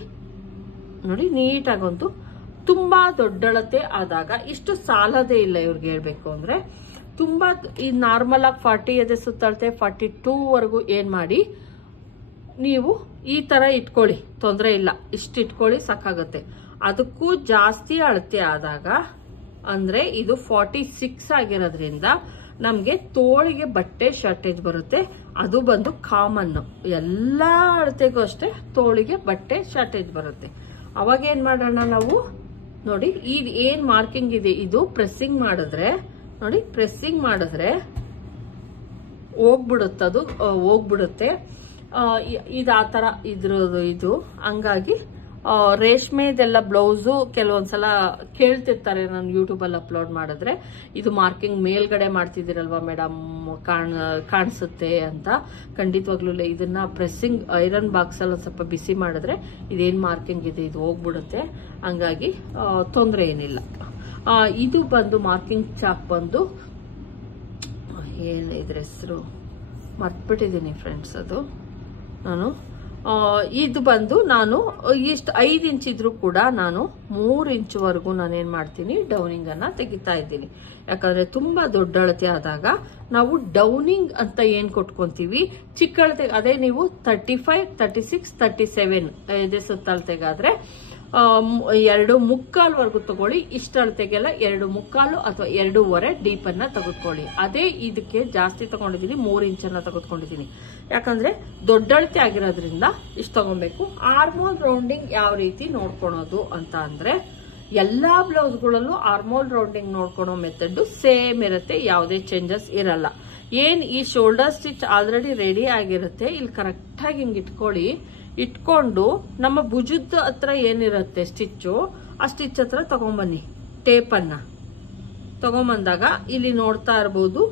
ನೋಡಿ ನೀಟಾಗಂತೂ. ತುಂಬಾ ದೊಡ್ಡಳತೆ ಆದಾಗ ಇಷ್ಟು ಸಾಲದೇ ಇಲ್ಲ ಇವ್ರಿಗೆ ಹೇಳ್ಬೇಕು ಅಂದ್ರೆ. ತುಂಬಾ ಈ ನಾರ್ಮಲ್ ಆಗಿ 40 ಎದೆ ಸುತ್ತಳತೆ 42ವರೆಗೂ ಏನ್ ಮಾಡಿ ನೀವು ಈ ತರ ಇಟ್ಕೊಳ್ಳಿ, ತೊಂದರೆ ಇಲ್ಲ. ಇಷ್ಟು ಇಟ್ಕೊಳ್ಳಿ ಸಾಕಾಗತ್ತೆ. ಅದಕ್ಕೂ ಜಾಸ್ತಿ ಅಳತೆ ಆದಾಗ ಅಂದ್ರೆ ಇದು 46 ಆಗಿರೋದ್ರಿಂದ ನಮ್ಗೆ ತೋಳಿಗೆ ಬಟ್ಟೆ ಶಾರ್ಟೇಜ್ ಬರುತ್ತೆ. ಅದು ಬಂದು ಕಾಮನ್, ಎಲ್ಲಾ ಅಳತೆಗೂ ಅಷ್ಟೇ ತೋಳಿಗೆ ಬಟ್ಟೆ ಶಾರ್ಟೇಜ್ ಬರುತ್ತೆ. ಅವಾಗ ಏನ್ ಮಾಡೋಣ ನಾವು ನೋಡಿ, ಇದು ಏನ್ ಮಾರ್ಕಿಂಗ್ ಇದೆ ಇದು ಪ್ರೆಸ್ಸಿಂಗ್ ಮಾಡಿದ್ರೆ ನೋಡಿ, ಪ್ರೆಸ್ಸಿಂಗ್ ಮಾಡಿದ್ರೆ ಹೋಗ್ಬಿಡುತ್ತೆ. ಇದು ಆ ತರ ಇದ್ರದ್ದು ಇದು. ಹಂಗಾಗಿ ರೇಷ್ಮೆದೆಲ್ಲ ಬ್ಲೌಸು ಕೆಲವೊಂದ್ಸಲ ಕೇಳ್ತಿರ್ತಾರೆ ನಾನು ಯೂಟ್ಯೂಬ್ ಅಲ್ಲಿ ಅಪ್ಲೋಡ್ ಮಾಡಿದ್ರೆ, ಇದು ಮಾರ್ಕಿಂಗ್ ಮೇಲ್ಗಡೆ ಮಾಡ್ತಿದ್ದೀರಲ್ವಾ ಮೇಡಮ್ ಕಾಣಿಸುತ್ತೆ ಅಂತ. ಖಂಡಿತವಾಗ್ಲೂ ಇದನ್ನ ಪ್ರೆಸ್ಸಿಂಗ್ ಐರನ್ ಬಾಕ್ಸ್ ಅಲ್ಲಿ ಸ್ವಲ್ಪ ಬಿಸಿ ಮಾಡಿದ್ರೆ ಇದೇನ್ ಮಾರ್ಕಿಂಗ್ ಇದೆ ಇದು ಹೋಗ್ಬಿಡುತ್ತೆ. ಹಂಗಾಗಿ ತೊಂದರೆ ಏನಿಲ್ಲ. ಇದು ಬಂದು ಮಾರ್ಕಿಂಗ್ ಚಾಕ್ ಬಂದು ಏನ್ ಇದ್ರ ಹೆಸರು ಮರ್ತ್ಬಿಟ್ಟಿದ್ದೀನಿ ಫ್ರೆಂಡ್ಸ್. ಅದು ನಾನು ಇದು ಬಂದು ನಾನು ಇಷ್ಟು 5 ಇಂಚ್ ಇದ್ರೂ ಕೂಡ ನಾನು 3 ಇಂಚ್ವರೆಗೂ ನಾನೇನ್ ಮಾಡ್ತೀನಿ ಡೌನಿಂಗ್ ಅನ್ನ ತೆಗಿತಾ ಇದ್ದೀನಿ. ಯಾಕಂದ್ರೆ ತುಂಬಾ ದೊಡ್ಡ ಅಳತೆ ಆದಾಗ ನಾವು ಡೌನಿಂಗ್ ಅಂತ ಏನ್ ಕೊಟ್ಕೊಂತೀವಿ, ಚಿಕ್ಕ ಅಳತೆ ಅದೇ ನೀವು 35, 36, 37 ಇದೇ ಸುತ್ತಳತೆಗಾದ್ರೆ 2.25 ತಗೊಳ್ಳಿ. ಇಷ್ಟ ಅಳತೆಗೆಲ್ಲ 2.25 ಅಥವಾ 2.25 ಡೀಪ್ ಅನ್ನ ತೆಗೆದುಕೊಳ್ಳಿ. ಅದೇ ಇದಕ್ಕೆ ಜಾಸ್ತಿ ತಗೊಂಡಿದ್ದೀನಿ, 3 ಇಂಚನ್ನ ತೆಗೆದುಕೊಂಡಿದ್ದೀನಿ. ಯಾಕಂದ್ರೆ ದೊಡ್ಡ ಅಳತೆ ಆಗಿರೋದ್ರಿಂದ ಇಷ್ಟು ತಗೊಬೇಕು. ಆರ್ಮೋಲ್ ರೌಂಡಿಂಗ್ ಯಾವ ರೀತಿ ನೋಡ್ಕೊಳೋದು ಅಂತ ಅಂದ್ರೆ ಎಲ್ಲಾ ಬ್ಲೌಸ್ಗಳಲ್ಲೂ ಆರ್ಮೋಲ್ ರೌಂಡಿಂಗ್ ನೋಡ್ಕೊಳೋ ಮೆಥಡ್ ಸೇಮ್ ಇರುತ್ತೆ, ಯಾವುದೇ ಚೇಂಜಸ್ ಇರಲ್ಲ. ಏನ್ ಈ ಶೋಲ್ಡರ್ ಸ್ಟಿಚ್ ಆಲ್ರೆಡಿ ರೆಡಿ ಆಗಿರುತ್ತೆ, ಇಲ್ಲಿ ಕರೆಕ್ಟ್ ಆಗಿ ಹಿಂಗ್ ಇಟ್ಕೊಂಡು ನಮ್ಮ ಭುಜದ ಹತ್ರ ಏನಿರುತ್ತೆ ಸ್ಟಿಚ್ಚು, ಆ ಸ್ಟಿಚ್ ಹತ್ರ ತಗೊಂಬನ್ನಿ. ಟೇಪ್ ಅನ್ನ ತಗೊಂಬಂದಾಗ ಇಲ್ಲಿ ನೋಡ್ತಾ ಇರ್ಬೋದು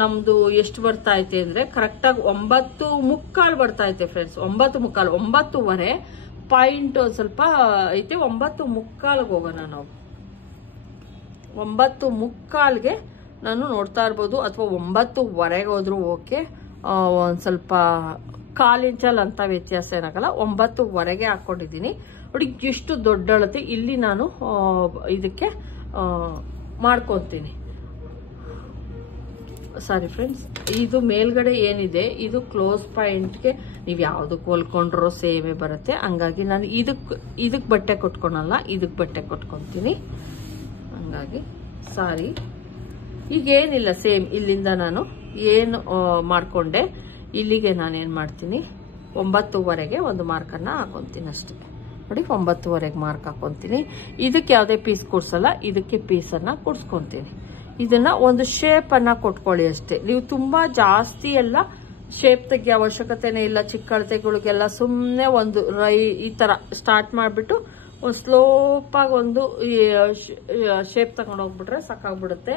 ನಮ್ದು ಎಷ್ಟು ಬರ್ತಾ ಐತೆ ಅಂದ್ರೆ ಕರೆಕ್ಟ್ ಆಗಿ 9.25 ಬರ್ತಾ ಐತೆ ಫ್ರೆಂಡ್ಸ್. 9.25, 9.25 ಪಾಯಿಂಟ್ ಸ್ವಲ್ಪ ಐತೆ. 9.25 ಹೋಗೋಣ ನಾವು. 9.25ಗೆ ನಾನು ನೋಡ್ತಾ ಇರ್ಬೋದು, ಅಥವಾ 9.25 ಹೋದ್ರು ಓಕೆ. ಒಂದ್ ಸ್ವಲ್ಪ 1/4 ಇಂಚಲ್ಲಿ ಅಂತ ವ್ಯತ್ಯಾಸ ಏನಾಗಲ್ಲ. 9.25 ಹಾಕೊಂಡಿದ್ದೀನಿ ನೋಡಿ. ಎಷ್ಟು ದೊಡ್ಡ ಅಳತೆ ಇಲ್ಲಿ ನಾನು ಇದಕ್ಕೆ ಮಾಡ್ಕೊತೀನಿ. ಸಾರಿ ಫ್ರೆಂಡ್ಸ್, ಇದು ಮೇಲ್ಗಡೆ ಏನಿದೆ ಇದು ಕ್ಲೋಸ್ ಪಾಯಿಂಟ್ಗೆ ನೀವು ಯಾವ್ದಕ್ಕೆ ಹೊಲ್ಕೊಂಡ್ರೋ ಸೇಮೇ ಬರುತ್ತೆ. ಹಂಗಾಗಿ ನಾನು ಇದಕ್ ಬಟ್ಟೆ ಕೊಟ್ಕೊಳಲ್ಲ, ಇದಕ್ ಬಟ್ಟೆ ಕೊಟ್ಕೊಂತೀನಿ. ಹಂಗಾಗಿ ಸಾರಿ, ಈಗ ಏನಿಲ್ಲ, ಸೇಮ್ ಇಲ್ಲಿಂದ ನಾನು ಏನು ಮಾಡ್ಕೊಂಡೆ ಇಲ್ಲಿಗೆ ನಾನೇನ್ ಮಾಡ್ತೀನಿ 9.25ಗೆ ಒಂದು ಮಾರ್ಕನ್ನ ಹಾಕೊಂತೀನಿ ಅಷ್ಟೇ ನೋಡಿ. 9.25ಗೆ ಮಾರ್ಕ್ ಹಾಕೊಂತೀನಿ. ಇದಕ್ಕೆ ಯಾವುದೇ ಪೀಸ್ ಕೂಡ್ಸಲ್ಲ, ಇದಕ್ಕೆ ಪೀಸನ್ನ ಕೂಡ್ಸ್ಕೊಂತೀನಿ. ಇದನ್ನ ಒಂದು ಶೇಪ್ ಅನ್ನ ಕೊಟ್ಕೊಳ್ಳಿ ಅಷ್ಟೇ. ನೀವು ತುಂಬಾ ಜಾಸ್ತಿ ಎಲ್ಲ ಶೇಪ್ ತೆಗಿಯೋ ಅವಶ್ಯಕತೆನೇ ಇಲ್ಲ. ಚಿಕ್ಕ ಅಳತೆಗಳಿಗೆಲ್ಲ ಸುಮ್ಮನೆ ಒಂದು ಈ ತರ ಸ್ಟಾರ್ಟ್ ಮಾಡ್ಬಿಟ್ಟು ಒಂದು ಸ್ಲೋಪ್ ಆಗಿ ಒಂದು ಶೇಪ್ ತಗೊಂಡು ಹೋಗ್ಬಿಟ್ರೆ ಸಾಕಾಗ್ಬಿಡುತ್ತೆ.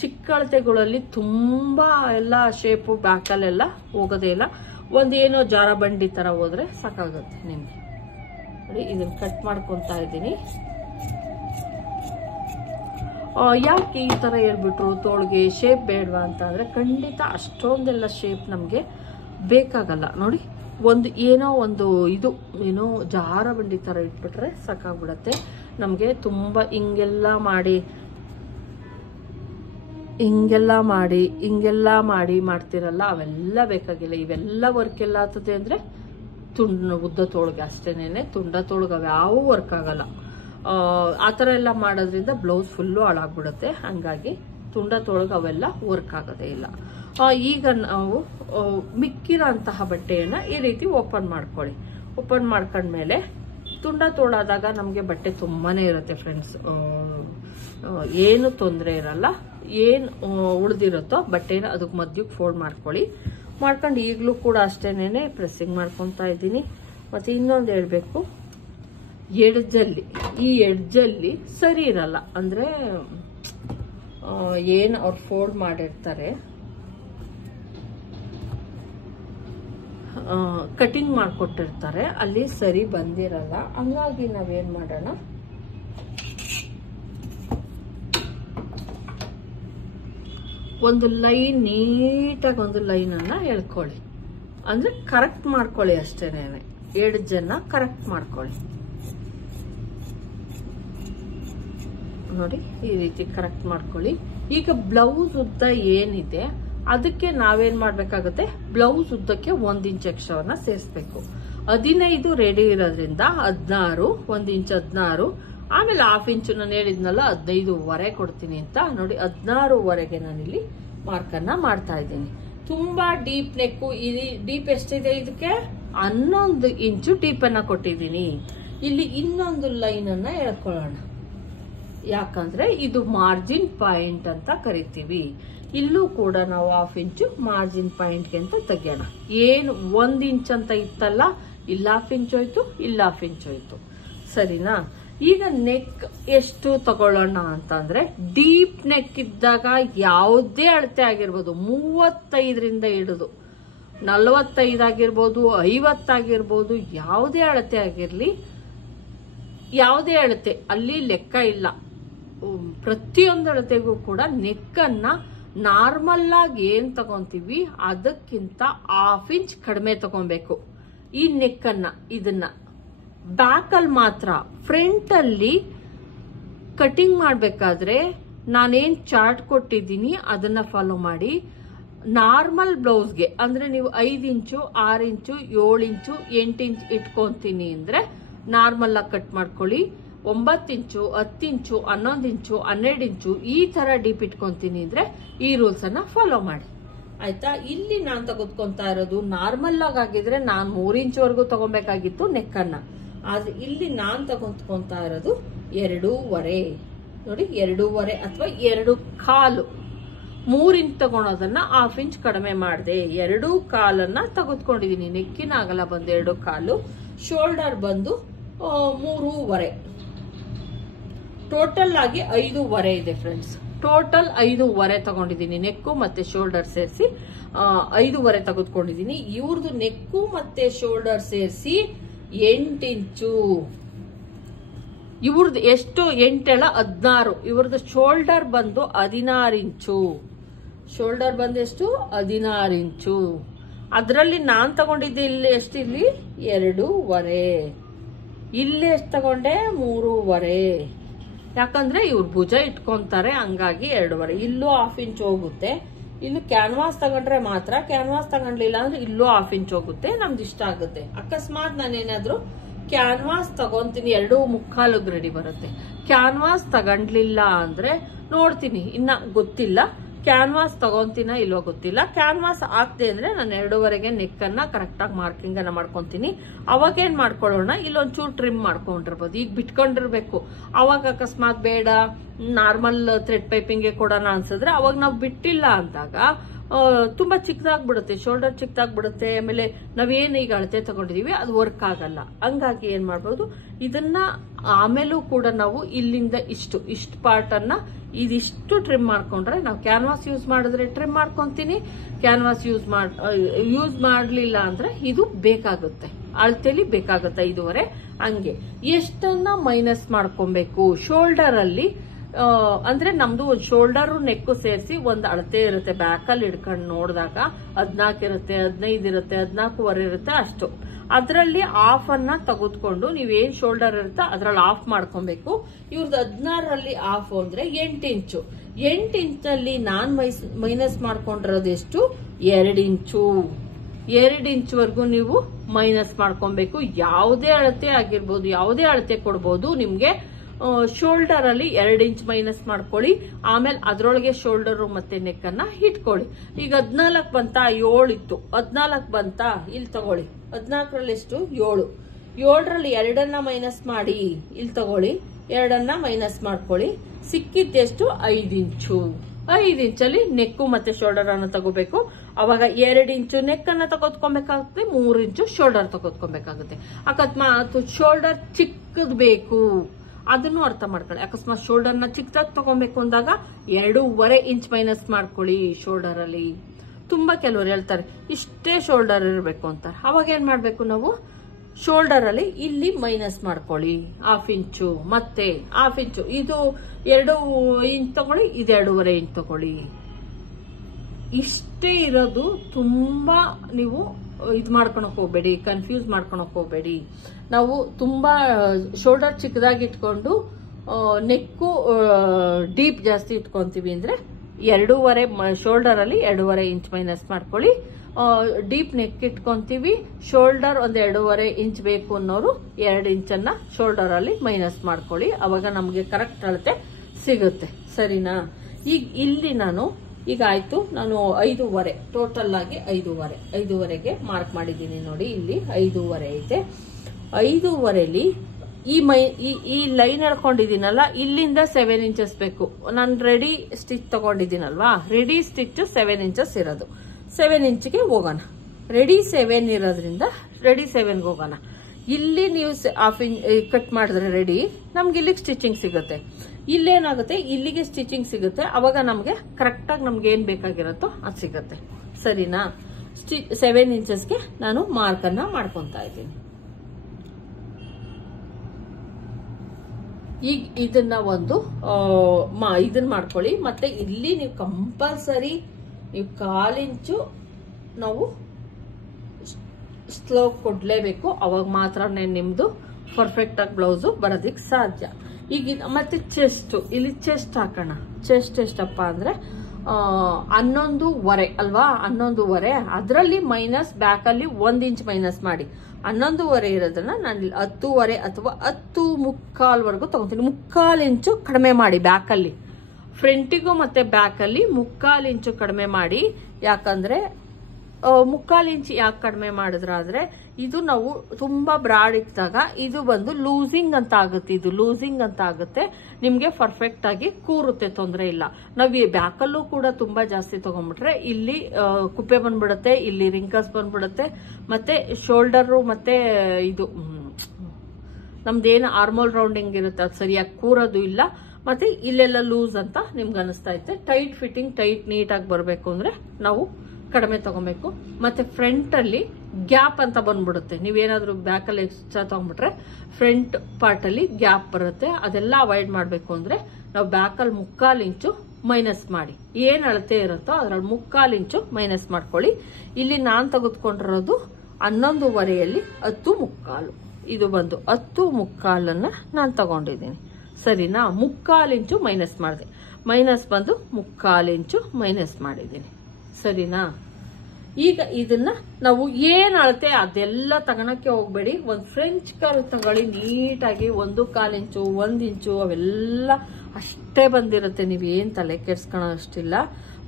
ಚಿಕ್ಕ ಅಳತೆಗಳಲ್ಲಿ ತುಂಬಾ ಎಲ್ಲ ಶೇಪು ಬ್ಯಾಕಲ್ಲೆಲ್ಲ ಹೋಗೋದೇ ಇಲ್ಲ. ಒಂದೇನೋ ಜಾರ ಬಂಡಿ ತರ ಹೋದ್ರೆ ಸಾಕಾಗುತ್ತೆ ನಿಮ್ಗೆ ನೋಡಿ. ಇದನ್ನ ಕಟ್ ಮಾಡ್ಕೊಂತಾ ಇದ್ದೀನಿ. ಯಾಕೆ ಈ ತರ ಹೇಳ್ಬಿಟ್ರು ತೋಳ್ಗೆ ಶೇಪ್ ಬೇಡವಾ ಅಂತ ಅಂದ್ರೆ, ಖಂಡಿತ ಅಷ್ಟೊಂದೆಲ್ಲ ಶೇಪ್ ನಮ್ಗೆ ಬೇಕಾಗಲ್ಲ ನೋಡಿ. ಒಂದು ಏನೋ ಜಾರ ಬಂಡಿ ತರ ಇಟ್ಬಿಟ್ರೆ ಸಾಕಾಗ್ಬಿಡತ್ತೆ ನಮ್ಗೆ. ತುಂಬಾ ಹಿಂಗೆಲ್ಲ ಮಾಡಿ ಮಾಡ್ತಿರಲ್ಲ, ಅವೆಲ್ಲ ಬೇಕಾಗಿಲ್ಲ. ಇವೆಲ್ಲ ವರ್ಕ್ ಎಲ್ಲ ಆಗ್ತದೆ ಅಂದ್ರೆ ಉದ್ದ ತೋಳ್ಗೆ ಅಷ್ಟೇನೆ. ತುಂಡ ತೋಳ್ಗೆ ಅವ್ಯಾವ ವರ್ಕ್ ಆಗಲ್ಲ. ಆ ತರ ಎಲ್ಲ ಮಾಡೋದ್ರಿಂದ ಬ್ಲೌಸ್ ಫುಲ್ಲು ಹಾಳಾಗ್ಬಿಡುತ್ತೆ. ಹಂಗಾಗಿ ತುಂಡ ತೋಳ್ಗೆ ಅವೆಲ್ಲ ವರ್ಕ್ ಆಗೋದೇ ಇಲ್ಲ. ಈಗ ನಾವು ಮಿಕ್ಕಿರೋ ಅಂತಹ ಬಟ್ಟೆಯನ್ನ ಈ ರೀತಿ ಓಪನ್ ಮಾಡ್ಕೊಳ್ಳಿ. ಓಪನ್ ಮಾಡ್ಕೊಂಡ್ಮೇಲೆ ತುಂಡ ತೋಳಾದಾಗ ನಮ್ಗೆ ಬಟ್ಟೆ ತುಂಬಾನೇ ಇರುತ್ತೆ ಫ್ರೆಂಡ್ಸ್. ಏನು ತೊಂದರೆ ಇರಲ್ಲ. ಏನ್ ಉಳ್ದಿರುತ್ತೋ ಬಟ್ಟೆನ ಅದಕ್ಕೆ ಮಧ್ಯಕ್ಕೆ ಫೋಲ್ಡ್ ಮಾಡ್ಕೊಳ್ಳಿ. ಮಾಡ್ಕೊಂಡು ಈಗಲೂ ಕೂಡ ಅಷ್ಟೇನೆ ಪ್ರೆಸ್ಸಿಂಗ್ ಮಾಡ್ಕೊತಾ ಇದ್ದೀನಿ. ಮತ್ತೆ ಇನ್ನೊಂದು ಹೇಳ್ಬೇಕು, ಈ ಎಡ್ಜಲ್ಲಿ ಸರಿ ಇರಲ್ಲ. ಅಂದ್ರೆ ಏನ್ ಅವ್ರು ಫೋಲ್ಡ್ ಮಾಡಿರ್ತಾರೆ, ಕಟಿಂಗ್ ಮಾಡ್ಕೊಟ್ಟಿರ್ತಾರೆ, ಅಲ್ಲಿ ಸರಿ ಬಂದಿರಲ್ಲ. ಹಂಗಾಗಿ ನಾವೇನ್ ಮಾಡೋಣ, ಒಂದು ಲೈನ್ ನೀಟಾಗಿ ಒಂದು ಲೈನ್ ಅನ್ನ ಎಳ್ಕೊಳ್ಳಿ. ಅಂದ್ರೆ ಕರೆಕ್ಟ್ ಮಾಡ್ಕೊಳ್ಳಿ ಅಷ್ಟೇನೆ. ಎಡ್ಜನ್ನ ಕರೆಕ್ಟ್ ಮಾಡ್ಕೊಳ್ಳಿ ನೋಡಿ. ಈ ರೀತಿ ಕರೆಕ್ಟ್ ಮಾಡ್ಕೊಳ್ಳಿ. ಈಗ ಬ್ಲೌಸ್ ಉದ್ದ ಏನಿದೆ ಅದಕ್ಕೆ ನಾವೇನ್ ಮಾಡ್ಬೇಕಾಗುತ್ತೆ, ಬ್ಲೌಸ್ ಉದ್ದಕ್ಕೆ 1 ಇಂಚ್ ಎಕ್ಸ್ಟ್ರಾವನ್ನ ಸೇರಿಸಬೇಕು. 15 ರೆಡಿ ಇರೋದ್ರಿಂದ 16, 1 ಇಂಚ್ 16, ಆಮೇಲೆ 1/2 ಇಂಚ್ ನಾನು ಹೇಳಿದ್ನಲ್ಲ 15.25 ಕೊಡ್ತೀನಿ ಅಂತ ನೋಡಿ. 16.25ಗೆ ನಾನಿಲ್ಲಿ ಮಾರ್ಕನ್ನ ಮಾಡ್ತಾ ಇದ್ದೀನಿ. ತುಂಬಾ ಡೀಪ್ ನೆಕ್ಕು. ಇಲ್ಲಿ ಡೀಪ್ ಎಷ್ಟಿದೆ ಇದಕ್ಕೆ 11 ಇಂಚು ಡೀಪ್ ಅನ್ನ ಕೊಟ್ಟಿದ್ದೀನಿ. ಇಲ್ಲಿ ಇನ್ನೊಂದು ಲೈನ್ ಅನ್ನ ಎಳ್ಕೊಳ್ಳೋಣ. ಯಾಕಂದ್ರೆ ಇದು ಮಾರ್ಜಿನ್ ಪಾಯಿಂಟ್ ಅಂತ ಕರಿತೀವಿ. ಇಲ್ಲೂ ಕೂಡ ನಾವು 1/2 ಇಂಚು ಮಾರ್ಜಿನ್ ಪಾಯಿಂಟ್ಗೆ ಅಂತ ತೆಗಿಯೋಣ. ಏನು 1 ಇಂಚ್ ಅಂತ ಇತ್ತಲ್ಲ, ಇಲ್ಲ 1/2 ಇಂಚ್ ಹೋಯ್ತು, ಇಲ್ಲ 1/2 ಇಂಚ್ ಹೋಯ್ತು. ಸರಿನಾ? ಈಗ ನೆಕ್ ಎಷ್ಟು ತಗೊಳ್ಳೋಣ ಅಂತಂದ್ರೆ, ಡೀಪ್ ನೆಕ್ ಇದ್ದಾಗ ಯಾವುದೇ ಅಳತೆ ಆಗಿರ್ಬೋದು, 35ರಿಂದ ಹಿಡಿದು 45 ಆಗಿರ್ಬೋದು, 50 ಆಗಿರ್ಬೋದು, ಯಾವುದೇ ಅಳತೆ ಆಗಿರ್ಲಿ, ಯಾವುದೇ ಅಳತೆ ಅಲ್ಲಿ ಲೆಕ್ಕ ಇಲ್ಲ. ಪ್ರತಿಯೊಂದು ಅಳತೆಗೂ ಕೂಡ ನೆಕ್ಕನ್ನ ನಾರ್ಮಲ್ ಆಗಿ ಏನ್ ತಗೊಂತೀವಿ ಅದಕ್ಕಿಂತ 1/2 ಇಂಚ್ ಕಡಿಮೆ ತಗೊಬೇಕು. ಈ ನೆಕ್ಕನ್ನ ಇದನ್ನ ಬ್ಯಾಕಲ್ಲಿ ಮಾತ್ರ, ಫ್ರಂಟ್ ಅಲ್ಲಿ ಕಟಿಂಗ್ ಮಾಡ್ಬೇಕಾದ್ರೆ ನಾನೇನ್ ಚಾರ್ಟ್ ಕೊಟ್ಟಿದ್ದೀನಿ ಅದನ್ನ ಫಾಲೋ ಮಾಡಿ. ನಾರ್ಮಲ್ ಬ್ಲೌಸ್ಗೆ ಅಂದ್ರೆ ನೀವು 5 ಇಂಚು 6 ಇಂಚು 7 ಇಂಚು 8 ಇಂಚ್ ಇಟ್ಕೊಂತೀನಿ ಅಂದ್ರೆ ನಾರ್ಮಲ್ ಆಗಿ ಕಟ್ ಮಾಡ್ಕೊಳ್ಳಿ. 9 ಇಂಚು 10 ಇಂಚು 11 ಇಂಚು 12 ಇಂಚು ಈ ತರ ಡೀಪ್ ಇಟ್ಕೊಂತೀನಿ ಅಂದ್ರೆ ಈ ರೂಲ್ಸ್ ಅನ್ನ ಫಾಲೋ ಮಾಡಿ. ಆಯ್ತಾ? ಇಲ್ಲಿ ನಾನು ತೆಗೆದುಕೊಂತಾ ಇರೋದು ನಾರ್ಮಲ್ ಆಗಿದ್ರೆ ನಾನು 3 ಇಂಚುವರೆಗೂ ತಗೊಬೇಕಾಗಿತ್ತು ನೆಕ್ಕನ್ನ. ಆದ್ರೆ ಇಲ್ಲಿ ನಾನು ತೆಗೆದುಕೊಂತಾ ಇರೋದು 2.5 ನೋಡಿ, 2.5 ಅಥವಾ 2.25. 3 ಇಂಚ್ ತಗೊಳೋದನ್ನ 1/2 ಇಂಚ್ ಕಡಿಮೆ ಮಾಡಿದೆ. 2.25 ತೆಗೆದುಕೊಂಡಿದೀನಿ. ನೆಕ್ಕಿನ ಅಗಲ ಬಂದು 2.25, ಶೋಲ್ಡರ್ ಬಂದು 3.5. ಟೋಟಲ್ ಆಗಿ 5.5 ಇದೆ ಫ್ರೆಂಡ್ಸ್. ಟೋಟಲ್ 5.5 ತಗೊಂಡಿದ್ದೀನಿ. ನೆಕ್ಕು ಮತ್ತೆ ಶೋಲ್ಡರ್ ಸೇರಿಸಿ 5.5 ತೆಗೆದುಕೊಂಡಿದ್ದೀನಿ. ಇವ್ರದ್ದು ನೆಕ್ಕು ಮತ್ತೆ ಶೋಲ್ಡರ್ ಸೇರಿಸಿ 8 ಇಂಚು. ಇವ್ರದ್ದು ಎಷ್ಟು 8 16. ಇವ್ರದ್ದು ಶೋಲ್ಡರ್ ಬಂದು 16 ಇಂಚು. ಶೋಲ್ಡರ್ ಬಂದು ಎಷ್ಟು 16 ಇಂಚು. ಅದರಲ್ಲಿ ನಾನ್ ತಗೊಂಡಿದ್ದೆ ಇಲ್ಲಿ ಎಷ್ಟು, ಇಲ್ಲಿ 2.5. ಇಲ್ಲಿ ಎಷ್ಟು ತಗೊಂಡೆ 3.5. ಯಾಕಂದ್ರೆ ಇವ್ರು ಭುಜ ಇಟ್ಕೊಂತಾರೆ, ಹಂಗಾಗಿ 2.5. ಇಲ್ಲೂ 1/2 ಇಂಚ್ ಹೋಗುತ್ತೆ. ಇಲ್ಲೂ ಕ್ಯಾನ್ವಾಸ್ ತಗೊಂಡ್ರೆ ಮಾತ್ರ, ಕ್ಯಾನ್ವಾಸ್ ತಗೊಂಡ್ಲಿಲ್ಲ ಅಂದ್ರೆ ಇಲ್ಲೂ 1/2 ಇಂಚ್ ಹೋಗುತ್ತೆ. ನಮ್ದು ಇಷ್ಟ ಆಗುತ್ತೆ. ಅಕಸ್ಮಾತ್ ನಾನೇನಾದ್ರೂ ಕ್ಯಾನ್ವಾಸ್ ತಗೊಂತೀನಿ 2.25 ರೆಡಿ ಬರುತ್ತೆ. ಕ್ಯಾನ್ವಾಸ್ ತಗೊಂಡ್ಲಿಲ್ಲ ಅಂದ್ರೆ ನೋಡ್ತೀನಿ, ಇನ್ನ ಗೊತ್ತಿಲ್ಲ. ಕ್ಯಾನ್ವಾಸ್ ತಗೊಂತೀನ ಇಲ್ವೋ ಗೊತ್ತಿಲ್ಲ. ಕ್ಯಾನ್ವಾಸ್ ಆಗ್ತದೆ ಅಂದ್ರೆ ನಾನು 2.5ಗೆ ನೆಕ್ಕನ್ನ ಕರೆಕ್ಟ್ ಆಗಿ ಮಾರ್ಕಿಂಗ್ ಅನ್ನ ಮಾಡ್ಕೊಂತೀನಿ. ಅವಾಗ ಏನ್ ಮಾಡ್ಕೊಳ್ಳೋಣ, ಇಲ್ಲೊಂಚೂರು ಟ್ರಿಮ್ ಮಾಡ್ಕೊಂಡಿರ್ಬೋದು. ಈಗ ಬಿಟ್ಕೊಂಡಿರ್ಬೇಕು. ಅವಾಗ ಅಕಸ್ಮಾತ್ ಬೇಡ ನಾರ್ಮಲ್ ಥ್ರೆಡ್ ಪೈಪಿಂಗ್ಗೆ ಕೊಡೋಣ ಅನ್ಸಿದ್ರೆ ಅವಾಗ ನಾವು ಬಿಟ್ಟಿಲ್ಲ ಅಂದಾಗ ತುಂಬಾ ಚಿಕ್ಕದಾಗ್ಬಿಡುತ್ತೆ, ಶೋಲ್ಡರ್ ಚಿಕ್ಕದಾಗ್ಬಿಡುತ್ತೆ. ಆಮೇಲೆ ನಾವೇನು ಈಗ ಅಳತೆ ತಗೊಂಡಿದೀವಿ ಅದು ವರ್ಕ್ ಆಗಲ್ಲ. ಹಂಗಾಗಿ ಏನ್ ಮಾಡ್ಬೋದು, ಇದನ್ನ ಆಮೇಲೂ ಕೂಡ ನಾವು ಇಲ್ಲಿಂದ ಇಷ್ಟು ಪಾರ್ಟ್ ಅನ್ನ ಇದಿಷ್ಟು ಟ್ರಿಮ್ ಮಾಡ್ಕೊಂಡ್ರೆ, ನಾವು ಕ್ಯಾನ್ವಾಸ್ ಯೂಸ್ ಮಾಡಿದ್ರೆ ಟ್ರಿಮ್ ಮಾಡ್ಕೊಂತೀನಿ. ಕ್ಯಾನ್ವಾಸ್ ಯೂಸ್ ಮಾಡ್ಲಿಲ್ಲ ಅಂದ್ರೆ ಇದು ಬೇಕಾಗುತ್ತೆ, ಅಳತೆಲಿ ಬೇಕಾಗುತ್ತೆ 5.5. ಹಂಗೆ ಎಷ್ಟನ್ನ ಮೈನಸ್ ಮಾಡ್ಕೊಬೇಕು ಶೋಲ್ಡರ್ ಅಲ್ಲಿ. ಅಂದ್ರೆ ನಮ್ದು ಒಂದು ಶೋಲ್ಡರ್ ನೆಕ್ಕು ಸೇರಿಸಿ ಒಂದು ಅಳತೆ ಇರುತ್ತೆ. ಬ್ಯಾಕಲ್ಲಿ ಹಿಡ್ಕೊಂಡು ನೋಡಿದಾಗ 14 ಇರುತ್ತೆ, 15 ಇರುತ್ತೆ, 14.5 ಇರುತ್ತೆ. ಅಷ್ಟು ಅದರಲ್ಲಿ ಹಾಫ್ ಅನ್ನ ತೆಗೆದುಕೊಂಡು ನೀವೇನ್ ಶೋಲ್ಡರ್ ಇರುತ್ತೋ ಅದ್ರಲ್ಲಿ ಆಫ್ ಮಾಡ್ಕೊಬೇಕು. ಇವ್ರದ್ದು 16ರಲ್ಲಿ ಹಾಫ್ ಅಂದ್ರೆ 8 ಇಂಚು. 8 ಇಂಚಲ್ಲಿ ನಾನ್ ಮೈನಸ್ ಮಾಡ್ಕೊಂಡಿರೋದು ಎಷ್ಟು, 2 ಇಂಚು. 2 ಇಂಚ್ವರೆಗೂ ನೀವು ಮೈನಸ್ ಮಾಡ್ಕೊಬೇಕು. ಯಾವುದೇ ಅಳತೆ ಆಗಿರ್ಬೋದು, ಯಾವುದೇ ಅಳತೆ ಕೊಡ್ಬೋದು ನಿಮ್ಗೆ. ಶೋಲ್ಡರ್ ಅಲ್ಲಿ 2 ಇಂಚ್ ಮೈನಸ್ ಮಾಡ್ಕೊಳ್ಳಿ. ಆಮೇಲೆ ಅದ್ರೊಳಗೆ ಶೋಲ್ಡರ್ ಮತ್ತೆ ನೆಕ್ ಅನ್ನ ಇಟ್ಕೊಳ್ಳಿ. ಈಗ 14 ಬಂತಾ, 7 ಇತ್ತು, 14 ಬಂತಾ, ಇಲ್ಲಿ ತಗೊಳ್ಳಿ. 14ರಲ್ಲಿ ಎಷ್ಟು 7. 7ರಲ್ಲಿ 2 ಮೈನಸ್ ಮಾಡಿ ಇಲ್ಲಿ ತಗೊಳ್ಳಿ. 2 ಮೈನಸ್ ಮಾಡ್ಕೊಳ್ಳಿ. ಸಿಕ್ಕಿದ್ದೆಷ್ಟು 5 ಇಂಚು. 5 ಇಂಚಲ್ಲಿ ನೆಕ್ಕು ಮತ್ತೆ ಶೋಲ್ಡರ್ ಅನ್ನ ತಗೋಬೇಕು. ಅವಾಗ 2 ಇಂಚು ನೆಕ್ ಅನ್ನ ತಗೋದ್ಕೊಬೇಕಾಗುತ್ತೆ, 3 ಇಂಚು ಶೋಲ್ಡರ್ ತಗೋದ್ಕೊಬೇಕಾಗುತ್ತೆ. ಅಕಸ್ಮಾತ್ ಶೋಲ್ಡರ್ ಚಿಕ್ಕದ್ ಬೇಕು ಅದನ್ನು ಅರ್ಥ ಮಾಡ್ಕೊಳ್ಳಿ. ಅಕಸ್ಮಾತ್ ಶೋಲ್ಡರ್ ನ ಚಿಕ್ಕದಾಗಿ ತಗೊಬೇಕು ಅಂದಾಗ 2.5 ಇಂಚ್ ಮೈನಸ್ ಮಾಡ್ಕೊಳ್ಳಿ. ಶೋಲ್ಡರ್ ಅಲ್ಲಿ ತುಂಬಾ ಕೆಲವರು ಹೇಳ್ತಾರೆ ಇಷ್ಟೇ ಶೋಲ್ಡರ್ ಇರಬೇಕು ಅಂತಾರೆ. ಅವಾಗ ಏನ್ ಮಾಡ್ಬೇಕು ನಾವು, ಶೋಲ್ಡರ್ ಅಲ್ಲಿ ಇಲ್ಲಿ ಮೈನಸ್ ಮಾಡ್ಕೊಳ್ಳಿ 1/2 ಇಂಚು, ಮತ್ತೆ 1/2 ಇಂಚು. ಇದು 2 ಇಂಚ್ ತಗೊಳ್ಳಿ, ಇದು 2.5 ಇಂಚ್ ತಗೊಳ್ಳಿ. ಇಷ್ಟೇ ಇರೋದು. ತುಂಬಾ ನೀವು ಇದು ಮಾಡ್ಕೊಳಕ್ ಹೋಗ್ಬೇಡಿ, ಕನ್ಫ್ಯೂಸ್ ಮಾಡ್ಕೊಳಕ್ ಹೋಗ್ಬೇಡಿ. ನಾವು ತುಂಬಾ ಶೋಲ್ಡರ್ ಚಿಕ್ಕದಾಗಿ ಇಟ್ಕೊಂಡು ನೆಕ್ಕು ಡೀಪ್ ಜಾಸ್ತಿ ಇಟ್ಕೊಂತೀವಿ ಅಂದ್ರೆ 2.5 ಶೋಲ್ಡರ್ ಅಲ್ಲಿ 2.5 ಇಂಚ್ ಮೈನಸ್ ಮಾಡ್ಕೊಳ್ಳಿ. ಡೀಪ್ ನೆಕ್ ಇಟ್ಕೊಂತೀವಿ, ಶೋಲ್ಡರ್ ಒಂದು 2.5 ಇಂಚ್ ಬೇಕು ಅನ್ನೋರು 2 ಇಂಚನ್ನ ಶೋಲ್ಡರ್ ಅಲ್ಲಿ ಮೈನಸ್ ಮಾಡ್ಕೊಳ್ಳಿ. ಅವಾಗ ನಮ್ಗೆ ಕರೆಕ್ಟ್ ಅಳತೆ ಸಿಗುತ್ತೆ. ಸರಿನಾ? ಈಗ ಇಲ್ಲಿ ಈಗ ಆಯ್ತು, ನಾನು 5.5 ಟೋಟಲ್ ಆಗಿ 5.5ಗೆ ಮಾರ್ಕ್ ಮಾಡಿದ್ದೀನಿ ನೋಡಿ. ಇಲ್ಲಿ 5.5 ಐತೆ. 5.5ಲಿ ಈ ಲೈನ್ ಎಳ್ಕೊಂಡಿದ್ದೀನಲ್ಲ, ಇಲ್ಲಿಂದ 7 ಇಂಚಸ್ ಬೇಕು. ನಾನು ರೆಡಿ ಸ್ಟಿಚ್ ತಗೊಂಡಿದ್ದೀನಲ್ವಾ, ರೆಡಿ ಸ್ಟಿಚ್ 7 ಇಂಚಸ್ ಇರೋದು. 7 ಇಂಚ್ಗೆ ಹೋಗೋಣ. ರೆಡಿ 7 ಇರೋದ್ರಿಂದ ರೆಡಿ 7ಗೆ ಹೋಗೋಣ. ಇಲ್ಲಿ ನೀವು 1/2 ಇಂಚ್ ಕಟ್ ಮಾಡಿದ್ರೆ ರೆಡಿ, ನಮ್ಗೆ ಇಲ್ಲಿಗೆ ಸ್ಟಿಚಿಂಗ್ ಸಿಗುತ್ತೆ. ಇಲ್ಲೇನಾಗುತ್ತೆ, ಇಲ್ಲಿಗೆ ಸ್ಟಿಚಿಂಗ್ ಸಿಗುತ್ತೆ. ಅವಾಗ ನಮ್ಗೆ ಕರೆಕ್ಟ್ ಆಗಿ ನಮ್ಗೆ ಏನ್ ಬೇಕಾಗಿರುತ್ತೋ ಅದು ಸಿಗುತ್ತೆ. ಸರಿನಾ? 7 ಇಂಚಸ್ಗೆ ನಾನು ಮಾರ್ಕ್ ಅನ್ನ ಮಾಡ್ಕೊಂತಾ ಇದ್ದೀನಿ. ಈಗ ಇದನ್ನ ಒಂದು ಇದನ್ನ ಮಾಡ್ಕೊಳ್ಳಿ. ಮತ್ತೆ ಇಲ್ಲಿ ನೀವು ಕಂಪಲ್ಸರಿ ನೀವು 1/4 ಇಂಚು ನಾವು ಸ್ಲೋ ಕೊಡ್ಲೇಬೇಕು. ಅವಾಗ ಮಾತ್ರ ನಿಮ್ದು ಪರ್ಫೆಕ್ಟ್ ಆಗಿ ಬ್ಲೌಸು ಬರೋದಿಕ್ ಸಾಧ್ಯ. ಈಗ ಮತ್ತೆ ಚೆಸ್ಟ್, ಇಲ್ಲಿ ಚೆಸ್ಟ್ ಹಾಕೋಣ. ಚೆಸ್ಟ್ ಎಷ್ಟಪ್ಪ ಅಂದ್ರೆ 11.5 ಅಲ್ವಾ, 11.5. ಅದರಲ್ಲಿ ಮೈನಸ್ ಬ್ಯಾಕ್ ಅಲ್ಲಿ 1 ಇಂಚ್ ಮೈನಸ್ ಮಾಡಿ 11.5 ಇರೋದನ್ನ ನಾನು 10.5 ಅಥವಾ 10.75 ತಗೊಂತೀನಿ. 3/4 ಇಂಚು ಕಡಿಮೆ ಮಾಡಿ ಬ್ಯಾಕ್ ಅಲ್ಲಿ, ಫ್ರಂಟಿಗೂ ಮತ್ತೆ ಬ್ಯಾಕ್ ಅಲ್ಲಿ 3/4 ಇಂಚು ಕಡಿಮೆ ಮಾಡಿ. ಯಾಕಂದ್ರೆ 3/4 ಇಂಚ್ ಯಾಕೆ ಕಡಿಮೆ ಮಾಡಿದ್ರಾದ್ರೆ ಇದು ನಾವು ತುಂಬಾ ಬ್ರಾಡ್ ಇದ್ದಾಗ ಇದು ಬಂದು ಲೂಸಿಂಗ್ ಅಂತ ಆಗುತ್ತೆ. ಇದು ಲೂಸಿಂಗ್ ಅಂತ ಆಗುತ್ತೆ, ನಿಮ್ಗೆ ಪರ್ಫೆಕ್ಟ್ ಆಗಿ ಕೂರುತ್ತೆ, ತೊಂದರೆ ಇಲ್ಲ. ನಾವು ಈ ಬ್ಯಾಕಲ್ಲೂ ಕೂಡ ತುಂಬಾ ಜಾಸ್ತಿ ತಗೊಂಡ್ಬಿಟ್ರೆ ಇಲ್ಲಿ ಕುಪ್ಪೆ ಬಂದ್ಬಿಡುತ್ತೆ, ಇಲ್ಲಿ ರಿಂಕಲ್ಸ್ ಬಂದ್ಬಿಡುತ್ತೆ, ಮತ್ತೆ ಶೋಲ್ಡರ್ ಮತ್ತೆ ಇದು ನಮ್ದೇನು ಆರ್ಮೋಲ್ ರೌಂಡಿಂಗ್ ಇರುತ್ತೆ ಅದು ಸರಿಯಾಗಿ ಕೂರೋದು ಇಲ್ಲ. ಮತ್ತೆ ಇಲ್ಲೆಲ್ಲ ಲೂಸ್ ಅಂತ ನಿಮ್ಗೆ ಅನಿಸ್ತಾ ಇತ್ತೆ. ಟೈಟ್ ಫಿಟ್ಟಿಂಗ್, ಟೈಟ್ ನೀಟಾಗಿ ಬರಬೇಕು ಅಂದ್ರೆ ನಾವು ಕಡಿಮೆ ತಗೋಬೇಕು. ಮತ್ತೆ ಫ್ರಂಟ್ ಅಲ್ಲಿ ಗ್ಯಾಪ್ ಅಂತ ಬಂದ್ಬಿಡುತ್ತೆ. ನೀವೇನಾದ್ರೂ ಬ್ಯಾಕ್ ಅಲ್ಲಿ ಎಕ್ಸ್ಟ್ರಾ ತಗೊಂಡ್ಬಿಟ್ರೆ ಫ್ರಂಟ್ ಪಾರ್ಟ್ ಅಲ್ಲಿ ಗ್ಯಾಪ್ ಬರುತ್ತೆ. ಅದೆಲ್ಲ ಅವಾಯ್ಡ್ ಮಾಡ್ಬೇಕು ಅಂದ್ರೆ ನಾವು ಬ್ಯಾಕ್ ಅಲ್ಲಿ 3/4 ಇಂಚು ಮೈನಸ್ ಮಾಡಿ, ಏನ್ ಅಳತೆ ಇರುತ್ತೋ ಅದ್ರಲ್ಲಿ 3/4 ಇಂಚು ಮೈನಸ್ ಮಾಡ್ಕೊಳ್ಳಿ. ಇಲ್ಲಿ ನಾನ್ ತೆಗೆದುಕೊಂಡಿರೋದು 11.5 10.75. ಇದು ಬಂದು 10.75 ನಾನು ತಗೊಂಡಿದ್ದೀನಿ, ಸರಿನಾ. 3/4 ಇಂಚು ಮೈನಸ್ ಮಾಡಿದೆ, ಮೈನಸ್ ಬಂದು 3/4 ಇಂಚು ಮೈನಸ್ ಮಾಡಿದ್ದೀನಿ, ಸರಿನಾ. ಈಗ ಇದನ್ನ ನಾವು ಏನ್ ಅಳತೆ ಅದೆಲ್ಲ ತಗೊಳಕ್ಕೆ ಹೋಗ್ಬೇಡಿ. ಒಂದು ಫ್ರೆಂಚ್ ಕರ್ವ್ ತಗೊಳ್ಳಿ ನೀಟಾಗಿ. 1/4 ಇಂಚು 1 ಇಂಚು ಅವೆಲ್ಲ ಅಷ್ಟೇ ಬಂದಿರುತ್ತೆ, ನೀವು ಏನ್ ತಲೆ ಕೆಡ್ಸ್ಕೊಳ್ಳೋ ಅಷ್ಟಿಲ್ಲ.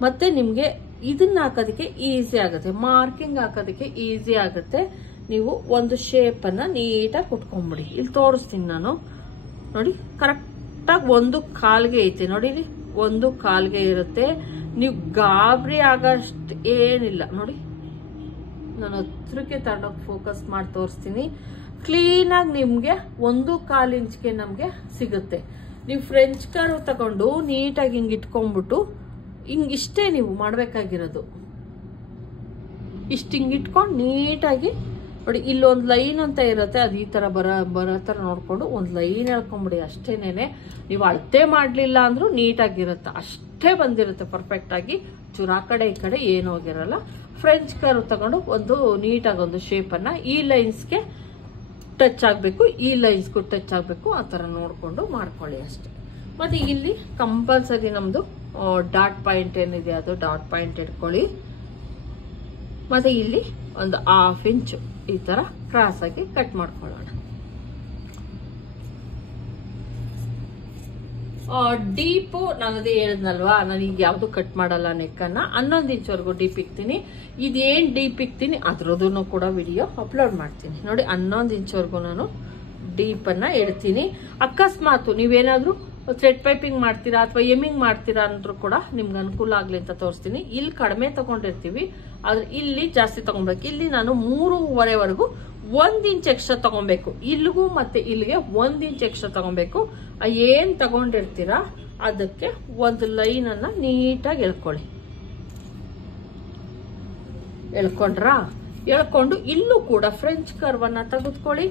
ಮತ್ತೆ ನಿಮ್ಗೆ ಇದನ್ನ ಹಾಕೋದಕ್ಕೆ ಈಸಿ ಆಗುತ್ತೆ, ಮಾರ್ಕಿಂಗ್ ಹಾಕೋದಕ್ಕೆ ಈಸಿ ಆಗುತ್ತೆ. ನೀವು ಒಂದು ಶೇಪ್ ಅನ್ನ ನೀಟಾಗಿ ಕುಟ್ಕೊಂಡ್ಬಿಡಿ. ಇಲ್ಲಿ ತೋರಿಸ್ತೀನಿ ನಾನು, ನೋಡಿ ಕರೆಕ್ಟಾಗಿ 1/4 ಐತೆ ನೋಡಿ, 1/4 ಇರುತ್ತೆ. ನೀವು ಗಾಬರಿ ಆಗಷ್ಟು ಏನಿಲ್ಲ ನೋಡಿ. ನಾನು ಹತ್ರಕ್ಕೆ ತಗೊಂಡೋಗಿ ಫೋಕಸ್ ಮಾಡಿ ತೋರಿಸ್ತೀನಿ. ಕ್ಲೀನಾಗಿ ನಿಮ್ಗೆ 1/4 ಇಂಚ್ಗೆ ನಮ್ಗೆ ಸಿಗುತ್ತೆ. ನೀವು ಫ್ರೆಂಚ್ ಕರ್ವ್ ತಗೊಂಡು ನೀಟಾಗಿ ಹಿಂಗ್ ಇಟ್ಕೊಂಡ್ಬಿಟ್ಟು ಹಿಂಗಿಷ್ಟೇ ನೀವು ಮಾಡ್ಬೇಕಾಗಿರೋದು. ಇಷ್ಟ ಹಿಂಗ್ ಇಟ್ಕೊಂಡು ನೀಟಾಗಿ ನೋಡಿ, ಇಲ್ಲೊಂದು ಲೈನ್ ಅಂತ ಇರುತ್ತೆ, ಅದು ಈ ತರ ಬರೋ ತರ ನೋಡ್ಕೊಂಡು ಒಂದು ಲೈನ್ ಹೇಳ್ಕೊಂಬಿಡಿ ಅಷ್ಟೇನೇನೆ. ನೀವು ಅಳತೆ ಮಾಡ್ಲಿಲ್ಲ ಅಂದ್ರೂ ನೀಟಾಗಿರುತ್ತೆ, ಅಷ್ಟೇ ಬಂದಿರುತ್ತೆ ಪರ್ಫೆಕ್ಟ್ ಆಗಿ. ಚೂರು ಆ ಕಡೆ ಈ ಕಡೆ ಏನು ಹೋಗಿರಲ್ಲ. ಫ್ರೆಂಚ್ ಕರ್ವ್ ತಗೊಂಡು ಒಂದು ನೀಟಾಗಿ ಒಂದು ಶೇಪ್ ಅನ್ನ ಈ ಲೈನ್ಸ್ಗೆ ಟಚ್ ಆಗ್ಬೇಕು, ಈ ಲೈನ್ಸ್ಗೂ ಟಚ್ ಆಗ್ಬೇಕು, ಆ ತರ ನೋಡ್ಕೊಂಡು ಮಾಡ್ಕೊಳ್ಳಿ ಅಷ್ಟೇ. ಮತ್ತೆ ಇಲ್ಲಿ ಕಂಪಲ್ಸರಿ ನಮ್ದು ಡಾಟ್ ಪಾಯಿಂಟ್ ಏನಿದೆ ಅದು ಡಾಟ್ ಪಾಯಿಂಟ್ ಇಟ್ಕೊಳ್ಳಿ. ಮತ್ತೆ ಇಲ್ಲಿ ಒಂದು 1/2 ಇಂಚು ಈ ತರ ಕ್ರಾಸ್ ಆಗಿ ಕಟ್ ಮಾಡ್ಕೊಳ್ಳೋಣ. ಡೀಪು ನಾನು ಅದೇ ಹೇಳಿದ್ನಲ್ವಾ, ನಾನು ಈಗ ಯಾವ್ದು ಕಟ್ ಮಾಡಲ್ಲ. ನೆಕ್ಕನ್ನ 11 ಇಂಚ್ವರೆಗೂ ಡೀಪ್ ಇಕ್ತೀನಿ. ಇದೇನ್ ಡೀಪ್ ಇಕ್ತೀನಿ ಅದ್ರದ್ದು ಕೂಡ ವಿಡಿಯೋ ಅಪ್ಲೋಡ್ ಮಾಡ್ತೀನಿ ನೋಡಿ. 11 ಇಂಚ್ವರೆಗೂ ನಾನು ಡೀಪ್ ಅನ್ನ ಇಡ್ತೀನಿ. ಅಕಸ್ಮಾತ್ ನೀವೇನಾದ್ರೂ ಥ್ರೆಡ್ ಪೈಪಿಂಗ್ ಮಾಡ್ತೀರಾ ಅಥವಾ ಎಮ್ಮಿಂಗ್ ಮಾಡ್ತೀರಾ ಅಂದ್ರೂ ಕೂಡ ನಿಮ್ಗೆ ಅನುಕೂಲ ಆಗ್ಲಿ ಅಂತ ತೋರಿಸ್ತೀನಿ. ಇಲ್ಲಿ ಕಡಿಮೆ ತಗೊಂಡಿರ್ತೀವಿ, ಆದ್ರೆ ಇಲ್ಲಿ ಜಾಸ್ತಿ ತಗೊಬೇಕು. ಇಲ್ಲಿ ನಾನು 3.25ವರೆಗೂ 1 ಇಂಚ್ ಎಕ್ಸ್ಟ್ರಾ ತಗೊಬೇಕು. ಇಲ್ಲಿಗೂ ಮತ್ತೆ ಇಲ್ಲಿಗೆ 1 ಇಂಚ್ ಎಕ್ಸ್ಟ್ರಾ ತಗೊಬೇಕು. ಏನ್ ತಗೊಂಡಿರ್ತೀರಾ ಅದಕ್ಕೆ ಒಂದು ಲೈನ್ ಅನ್ನ ನೀಟಾಗಿ ಎಳ್ಕೊಳ್ಳಿ. ಎಳ್ಕೊಂಡು ಇಲ್ಲೂ ಕೂಡ ಫ್ರೆಂಚ್ ಕರ್ವ್ ಅನ್ನ ತೆಗೆದುಕೊಳ್ಳಿ.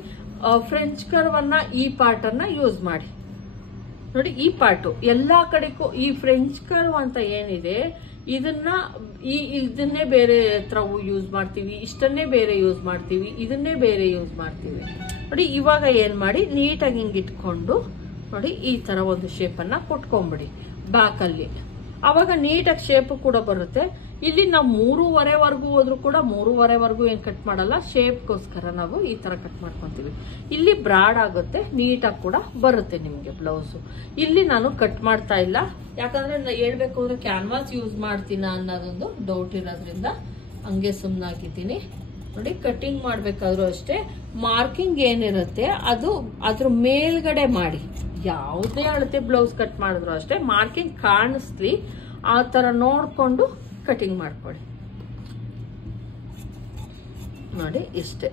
ಫ್ರೆಂಚ್ ಕರ್ವ್ ಅನ್ನ ಈ ಪಾರ್ಟ್ ಅನ್ನ ಯೂಸ್ ಮಾಡಿ ನೋಡಿ. ಈ ಪಾರ್ಟು ಎಲ್ಲಾ ಕಡೆಗೂ ಈ ಫ್ರೆಂಚ್ ಕರ್ವ್ ಅಂತ ಏನಿದೆ ಇದನ್ನೇ ಬೇರೆ ಹತ್ರ ಯೂಸ್ ಮಾಡ್ತೀವಿ, ಇಷ್ಟನ್ನೇ ಬೇರೆ ಯೂಸ್ ಮಾಡ್ತೀವಿ, ಇದನ್ನೇ ಬೇರೆ ಯೂಸ್ ಮಾಡ್ತೀವಿ ನೋಡಿ. ಇವಾಗ ಏನ್ ಮಾಡಿ ನೀಟಾಗಿ ಹಿಂಗ್ ಇಟ್ಕೊಂಡು ನೋಡಿ ಈ ತರ ಒಂದು ಶೇಪ್ ಅನ್ನ ಕೊಟ್ಕೊಂಡ್ಬಿಡಿ ಬ್ಯಾಕ್ ಅಲ್ಲಿ. ಅವಾಗ ನೀಟಾಗಿ ಶೇಪ್ ಕೂಡ ಬರುತ್ತೆ. ಇಲ್ಲಿ ನಾವು 3.25ವರೆಗೂ ಹೋದ್ರು ಕೂಡ 3.25ವರೆಗೂ ಏನ್ ಕಟ್ ಮಾಡಲ್ಲ, ಶೇಪ್ಗೋಸ್ಕರ ನಾವು ಈ ತರ ಕಟ್ ಮಾಡ್ಕೊಂತೀವಿ. ಇಲ್ಲಿ ಬ್ರಾಡ್ ಆಗುತ್ತೆ, ನೀಟಾಗಿ ಕೂಡ ಬರುತ್ತೆ ನಿಮ್ಗೆ ಬ್ಲೌಸ್. ಇಲ್ಲಿ ನಾನು ಕಟ್ ಮಾಡ್ತಾ ಇಲ್ಲ, ಯಾಕಂದ್ರೆ ಹೇಳ್ಬೇಕು ಅಂದ್ರೆ ಕ್ಯಾನ್ವಾಸ್ ಯೂಸ್ ಮಾಡ್ತೀನ ಅನ್ನೋದೊಂದು ಡೌಟ್ ಇರೋದ್ರಿಂದ ಹಂಗೆ ಸುಮ್ನಾಗಿದ್ದೀನಿ ನೋಡಿ. ಕಟಿಂಗ್ ಮಾಡ್ಬೇಕಾದ್ರೂ ಅಷ್ಟೇ ಮಾರ್ಕಿಂಗ್ ಏನಿರುತ್ತೆ ಅದು ಅದ್ರ ಮೇಲ್ಗಡೆ ಮಾಡಿ. ಯಾವುದೇ ಅಳತೆ ಬ್ಲೌಸ್ ಕಟ್ ಮಾಡಿದ್ರು ಅಷ್ಟೇ ಮಾರ್ಕಿಂಗ್ ಕಾಣಿಸ್ಲಿ ಆ ತರ ನೋಡ್ಕೊಂಡು ಕಟಿಂಗ್ ಮಾಡ್ಕೊಳ್ಳಿ ನೋಡಿ. ಇಷ್ಟೇ.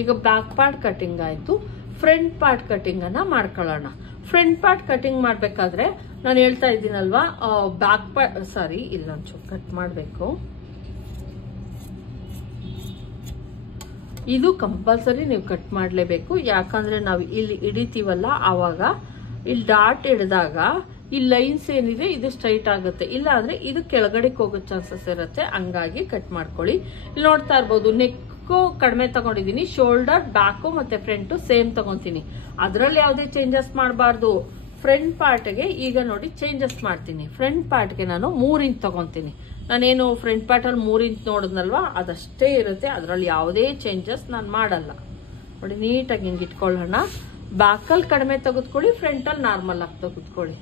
ಈಗ ಬ್ಯಾಕ್ ಪಾರ್ಟ್ ಕಟಿಂಗ್ ಆಯ್ತು, ಫ್ರಂಟ್ ಪಾರ್ಟ್ ಕಟಿಂಗ್ ಅನ್ನ ಮಾಡ್ಕೊಳ್ಳೋಣ. ಫ್ರಂಟ್ ಪಾರ್ಟ್ ಕಟಿಂಗ್ ಮಾಡ್ಬೇಕಾದ್ರೆ ನಾನು ಹೇಳ್ತಾ ಇದ್ದೀನಲ್ವಾ, ಬ್ಯಾಕ್ ಪಾರ್ಟ್ ಸಾರಿ ಇಲ್ಲೊಂಚೂರು ಕಟ್ ಮಾಡ್ಬೇಕು. ಇದು ಕಂಪಲ್ಸರಿ ನೀವು ಕಟ್ ಮಾಡ್ಲೇಬೇಕು, ಯಾಕಂದ್ರೆ ನಾವು ಇಲ್ಲಿ ಹಿಡಿತೀವಲ್ಲ ಆವಾಗ ಇಲ್ಲಿ ಡಾಟ್ ಹಿಡಿದಾಗ ಈ ಲೈನ್ಸ್ ಏನಿದೆ ಇದು ಸ್ಟ್ರೈಟ್ ಆಗುತ್ತೆ, ಇಲ್ಲ ಅಂದ್ರೆ ಇದು ಕೆಳಗಡೆ ಹೋಗೋ ಚಾನ್ಸಸ್ ಇರುತ್ತೆ. ಹಂಗಾಗಿ ಕಟ್ ಮಾಡ್ಕೊಳ್ಳಿ. ಇಲ್ಲಿ ನೋಡ್ತಾ ಇರ್ಬೋದು ನೆಕ್ ನೆಕ್ಕು ಕಡಿಮೆ ತಗೊಂಡಿದ್ದೀನಿ, ಶೋಲ್ಡರ್ ಬ್ಯಾಕು ಮತ್ತೆ ಫ್ರಂಟು ಸೇಮ್ ತಗೊಂತೀನಿ. ಅದರಲ್ಲಿ ಯಾವುದೇ ಚೇಂಜಸ್ ಮಾಡಬಾರ್ದು. ಫ್ರಂಟ್ ಪಾರ್ಟ್ಗೆ ಈಗ ನೋಡಿ ಚೇಂಜಸ್ ಮಾಡ್ತೀನಿ. ಫ್ರಂಟ್ ಪಾರ್ಟ್ಗೆ ನಾನು 3 ಇಂಚ್ ತಗೊಂತೀನಿ. ನಾನೇನು ಫ್ರಂಟ್ ಪಾರ್ಟ್ ಅಲ್ಲಿ 3 ಇಂಚ್ ನೋಡಿದ್ನಲ್ವಾ, ಅದಷ್ಟೇ ಇರುತ್ತೆ. ಅದರಲ್ಲಿ ಯಾವುದೇ ಚೇಂಜಸ್ ನಾನು ಮಾಡಲ್ಲ. ನೋಡಿ ನೀಟಾಗಿ ಹಿಂಗೆ ಇಟ್ಕೊಳ್ಳೋಣ. ಬ್ಯಾಕಲ್ಲಿ ಕಡಿಮೆ ತೆಗೆದುಕೊಳ್ಳಿ, ಫ್ರಂಟಲ್ಲಿ ನಾರ್ಮಲ್ ಆಗಿ ತೆಗೆದುಕೊಳ್ಳಿ.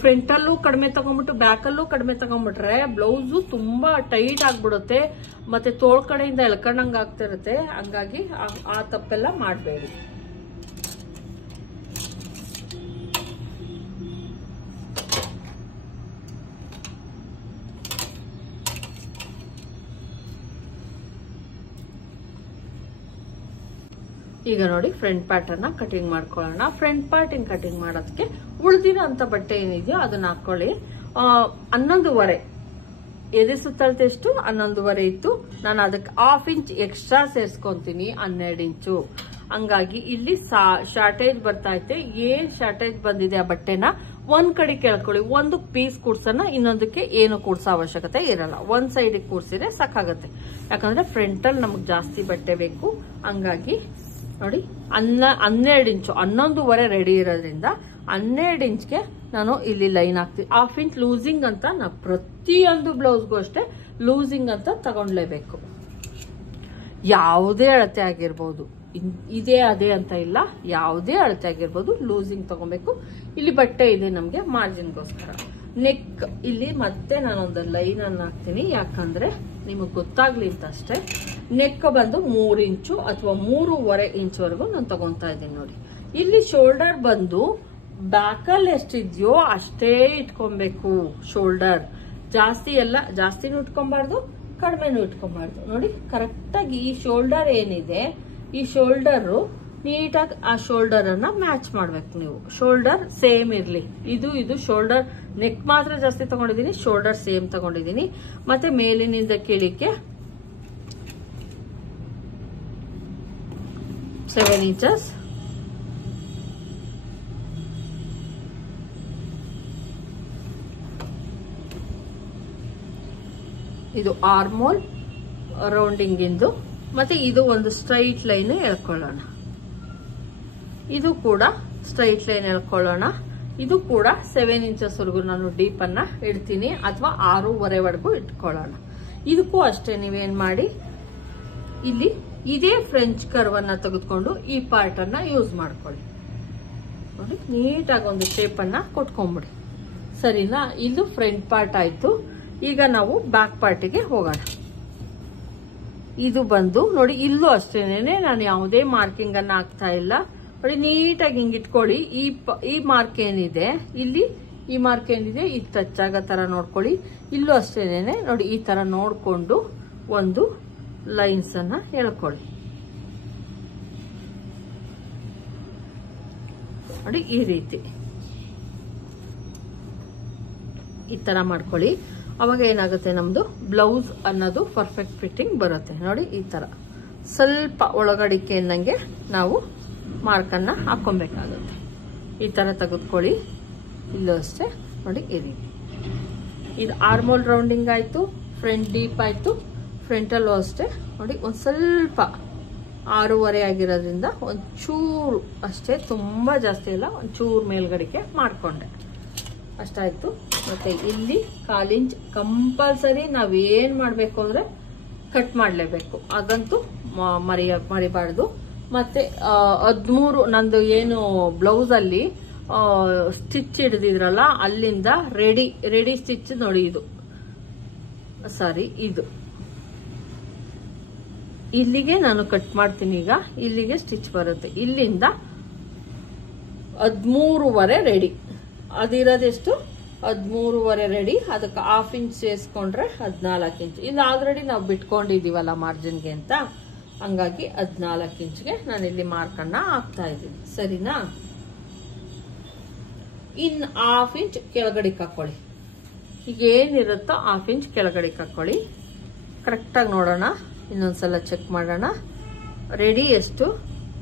ಫ್ರಂಟಲ್ಲೂ ಕಡಿಮೆ ತಗೊಂಡ್ಬಿಟ್ಟು ಬ್ಯಾಕಲ್ಲೂ ಕಡಿಮೆ ತಗೊಂಡ್ಬಿಟ್ರೆ ಬ್ಲೌಸು ತುಂಬಾ ಟೈಟ್ ಆಗ್ಬಿಡುತ್ತೆ, ಮತ್ತೆ ತೋಳ್ ಕಡೆಯಿಂದ ಎಳ್ಕೊಂಡಂಗೆ ಆಗ್ತಿರುತ್ತೆ. ಹಂಗಾಗಿ ಆ ತಪ್ಪೆಲ್ಲ ಮಾಡಬೇಡಿ. ಈಗ ನೋಡಿ ಫ್ರಂಟ್ ಪಾರ್ಟ್ ಅನ್ನ ಕಟಿಂಗ್ ಮಾಡ್ಕೊಳ್ಳೋಣ. ಫ್ರಂಟ್ ಪಾರ್ಟ್ ಹಿಂಗ್ ಕಟಿಂಗ್ ಮಾಡೋದಕ್ಕೆ ಉಳ್ದಿರೋ ಅಂತ ಬಟ್ಟೆ ಏನಿದೆಯೋ ಅದನ್ನ ಹಾಕೊಳ್ಳಿ. 11.5 ಎದೆ ಸುತ್ತಳತೆ ಎಷ್ಟು 11.5 ಇತ್ತು. ನಾನು ಅದಕ್ಕೆ 1/2 ಇಂಚ್ ಎಕ್ಸ್ಟ್ರಾ ಸೇರ್ಸ್ಕೊಂತೀನಿ, 12 ಇಂಚು. ಹಂಗಾಗಿ ಇಲ್ಲಿ ಶಾರ್ಟೇಜ್ ಬರ್ತಾ ಐತೆ. ಏನ್ ಶಾರ್ಟೇಜ್ ಬಂದಿದೆ ಆ ಬಟ್ಟೆನ ಒಂದ್ ಕಡೆ ಕೇಳ್ಕೊಳ್ಳಿ. ಒಂದು ಪೀಸ್ ಕೂಡ್ಸೋಣ, ಇನ್ನೊಂದಕ್ಕೆ ಏನು ಕೂಡ್ಸೋ ಅವಶ್ಯಕತೆ ಇರಲ್ಲ. ಒಂದ್ ಸೈಡ್ ಕೂಡ್ಸಿದ್ರೆ ಸಾಕಾಗತ್ತೆ. ಯಾಕಂದ್ರೆ ಫ್ರಂಟ್ ಅಲ್ಲಿ ನಮಗ್ ಜಾಸ್ತಿ ಬಟ್ಟೆ ಬೇಕು. ಹಂಗಾಗಿ ನೋಡಿ 12 ಇಂಚು 11.5 ರೆಡಿ ಇರೋದ್ರಿಂದ 12 ಇಂಚ್ಗೆ ನಾನು ಇಲ್ಲಿ ಲೈನ್ ಹಾಕ್ತೀನಿ. 1/2 ಇಂಚ್ ಲೂಸಿಂಗ್ ಅಂತ ನಾವು ಪ್ರತಿಯೊಂದು ಬ್ಲೌಸ್ಗೂ ಅಷ್ಟೇ ಲೂಸಿಂಗ್ ಅಂತ ತಗೊಂಡ್ಲೇಬೇಕು. ಯಾವುದೇ ಅಳತೆ ಆಗಿರ್ಬೋದು, ಇದೇ ಅದೇ ಅಂತ ಇಲ್ಲ, ಯಾವುದೇ ಅಳತೆ ಆಗಿರ್ಬೋದು ಲೂಸಿಂಗ್ ತಗೊಬೇಕು. ಇಲ್ಲಿ ಬಟ್ಟೆ ಇದೆ ನಮ್ಗೆ ಮಾರ್ಜಿನ್ಗೋಸ್ಕರ. ನೆಕ್ ಇಲ್ಲಿ ಮತ್ತೆ ನಾನೊಂದು ಲೈನ್ ಅನ್ನು ಹಾಕ್ತೀನಿ, ಯಾಕಂದ್ರೆ ನಿಮಗ್ ಗೊತ್ತಾಗ್ಲಿ ಅಂತ ಅಷ್ಟೇ. ನೆಕ್ ಬಂದು 3 ಇಂಚು ಅಥವಾ 3.5 ಇಂಚ್ ವರೆಗೂ ನಾನು ತಗೊಂತಾ ಇದ್ದೀನಿ. ನೋಡಿ ಇಲ್ಲಿ ಶೋಲ್ಡರ್ ಬಂದು ಬ್ಯಾಕಲ್ಲಿ ಎಷ್ಟಿದ್ಯೋ ಅಷ್ಟೇ ಇಟ್ಕೊಬೇಕು. ಶೋಲ್ಡರ್ ಜಾಸ್ತಿನೂ ಇಟ್ಕೊಬಾರ್ದು, ಕಡಿಮೆನೂ ಇಟ್ಕೊಬಾರ್ದು. ನೋಡಿ ಕರೆಕ್ಟಾಗಿ ಈ ಶೋಲ್ಡರ್ ಏನಿದೆ, ಈ ಶೋಲ್ಡರ್ ನೀಟಾಗಿ ಆ ಶೋಲ್ಡರ್ ಅನ್ನ ಮ್ಯಾಚ್ ಮಾಡ್ಬೇಕು ನೀವು. ಶೋಲ್ಡರ್ ಸೇಮ್ ಇರ್ಲಿ. ಇದು ಶೋಲ್ಡರ್ ನೆಕ್ ಮಾತ್ರ ಜಾಸ್ತಿ ತಗೊಂಡಿದ್ದೀನಿ, ಶೋಲ್ಡರ್ ಸೇಮ್ ತಗೊಂಡಿದ್ದೀನಿ. ಮತ್ತೆ ಮೇಲಿನಿಂದ ಕೆಳಕ್ಕೆ 7 ಇಂಚಸ್. ಇದು ಆರ್ಮೋಲ್ ರೌಂಡಿಂಗ್ ಇಂದು. ಮತ್ತೆ ಇದು ಒಂದು ಸ್ಟ್ರೈಟ್ ಲೈನ್ ಎಳ್ಕೊಳ್ಳೋಣ. ಇದು ಕೂಡ ಸ್ಟ್ರೈಟ್ ಲೈನ್ ಎಳ್ಕೊಳ್ಳೋಣ. ಇದು ಕೂಡ 7 ಇಂಚಸ್ ವರೆಗೂ ನಾನು ಡೀಪ್ ಅನ್ನ ಇಡ್ತೀನಿ, ಅಥವಾ 6.5 ಇಟ್ಕೊಳ್ಳೋಣ. ಇದಕ್ಕೂ ಅಷ್ಟೇ ನೀವೇನ್ ಮಾಡಿ, ಇಲ್ಲಿ ಇದೇ ಫ್ರೆಂಚ್ ಕರ್ವ್ ಅನ್ನ ತೆಗೆದುಕೊಂಡು ಈ ಪಾರ್ಟ್ ಅನ್ನ ಯೂಸ್ ಮಾಡ್ಕೊಳ್ಳಿ. ನೋಡಿ ನೀಟಾಗಿ ಒಂದು ಶೇಪ್ ಅನ್ನ ಕೊಟ್ಕೊಂಡ್ಬಿಡಿ. ಸರಿನಾ? ಇದು ಫ್ರಂಟ್ ಪಾರ್ಟ್ ಆಯ್ತು. ಈಗ ನಾವು ಬ್ಯಾಕ್ ಪಾರ್ಟಿಗೆ ಹೋಗೋಣ. ಇದು ಬಂದು ನೋಡಿ, ಇಲ್ಲೂ ಅಷ್ಟೇನೆ ನಾನು ಯಾವುದೇ ಮಾರ್ಕಿಂಗ್ ಅನ್ನ ಹಾಕ್ತಾ ಇಲ್ಲ. ನೋಡಿ ನೀಟಾಗಿ ಹಿಂಗ್ ಇಟ್ಕೊಳ್ಳಿ. ಈ ಮಾರ್ಕ್ ಏನಿದೆ ಇಲ್ಲಿ, ಈ ಮಾರ್ಕ್ ಏನಿದೆ ಇದು ಟಚ್ ಆಗೋ ತರ ನೋಡ್ಕೊಳ್ಳಿ. ಇಲ್ಲೂ ಅಷ್ಟೇನೆ ನೋಡಿ, ಈ ತರ ನೋಡ್ಕೊಂಡು ಒಂದು ಲೈನ್ಸ್ ಅನ್ನ ಎಳ್ಕೊಳ್ಳಿ. ನೋಡಿ ಈ ರೀತಿ ಈ ತರ ಮಾಡ್ಕೊಳ್ಳಿ. ಅವಾಗ ಏನಾಗುತ್ತೆ, ನಮ್ದು ಬ್ಲೌಸ್ ಅನ್ನೋದು ಪರ್ಫೆಕ್ಟ್ ಫಿಟ್ಟಿಂಗ್ ಬರುತ್ತೆ. ನೋಡಿ ಈ ತರ ಸ್ವಲ್ಪ ಒಳಗಡಿಕೆ ಅನ್ನಂಗೆ ನಾವು ಮಾರ್ಕನ್ನ ಹಾಕೊಬೇಕಾಗುತ್ತೆ. ಈ ತರ ತೆಗೆದುಕೊಳ್ಳಿ. ಇಲ್ಲೂ ಅಷ್ಟೇ ನೋಡಿ ಈ ರೀತಿ. ಇದು ಆರ್ಮೋಲ್ ರೌಂಡಿಂಗ್ ಆಯ್ತು, ಫ್ರಂಟ್ ಡೀಪ್ ಆಯ್ತು. ಫ್ರಂಟಲ್ಲೂ ಅಷ್ಟೇ ನೋಡಿ, ಒಂದ್ ಸ್ವಲ್ಪ 6.5 ಆಗಿರೋದ್ರಿಂದ ಒಂಚೂರು ಅಷ್ಟೇ, ತುಂಬಾ ಜಾಸ್ತಿ ಇಲ್ಲ, ಒಂಚೂರು ಮೇಲ್ಗಡಿಕೆ ಮಾಡ್ಕೊಂಡೆ ಅಷ್ಟಾಯ್ತು. ಮತ್ತೆ ಇಲ್ಲಿ 1/4 ಇಂಚ್ ಕಂಪಲ್ಸರಿ ನಾವೇನ್ ಮಾಡ್ಬೇಕು ಅಂದ್ರೆ ಕಟ್ ಮಾಡ್ಲೇಬೇಕು, ಅದಂತೂ ಮರಿಬಾರ್ದು. ಮತ್ತೆ 13 ನಂದು ಏನು ಬ್ಲೌಸ್ ಅಲ್ಲಿ ಸ್ಟಿಚ್ ಹಿಡಿದಿದ್ರಲ್ಲ, ಅಲ್ಲಿಂದ ರೆಡಿ ಸ್ಟಿಚ್ ನೋಡಿ, ಇದು ಇಲ್ಲಿಗೆ ನಾನು ಕಟ್ ಮಾಡ್ತೀನಿ. ಈಗ ಇಲ್ಲಿಗೆ ಸ್ಟಿಚ್ ಬರುತ್ತೆ. ಇಲ್ಲಿಂದ 13.5 ರೆಡಿ. ಅದಿರೋದೆಷ್ಟು 13.5 ರೆಡಿ. ಅದಕ್ಕೆ 1/2 ಇಂಚ್ ಸೇರಿಸ್ಕೊಂಡ್ರೆ 14 ಇಂಚ್. ಇಲ್ಲಿ ಆಲ್ರೆಡಿ ನಾವು ಬಿಟ್ಕೊಂಡಿದೀವಲ್ಲ ಮಾರ್ಜಿನ್ಗೆ ಅಂತ, ಹಂಗಾಗಿ 14 ಇಂಚ್ಗೆ ನಾನು ಇಲ್ಲಿ ಮಾರ್ಕನ್ನ ಹಾಕ್ತಾ ಇದ್ದೀನಿ. ಸರಿನಾ? ಇನ್ 1/2 ಇಂಚ್ ಕೆಳಗಡೆ ಹಾಕೊಳ್ಳಿ. ಈಗ ಏನಿರುತ್ತೋ 1/2 ಇಂಚ್ ಕೆಳಗಡೆ ಹಾಕೊಳ್ಳಿ. ಕರೆಕ್ಟಾಗಿ ನೋಡೋಣ, ಇನ್ನೊಂದ್ಸಲ ಚೆಕ್ ಮಾಡೋಣ. ರೆಡಿ ಎಷ್ಟು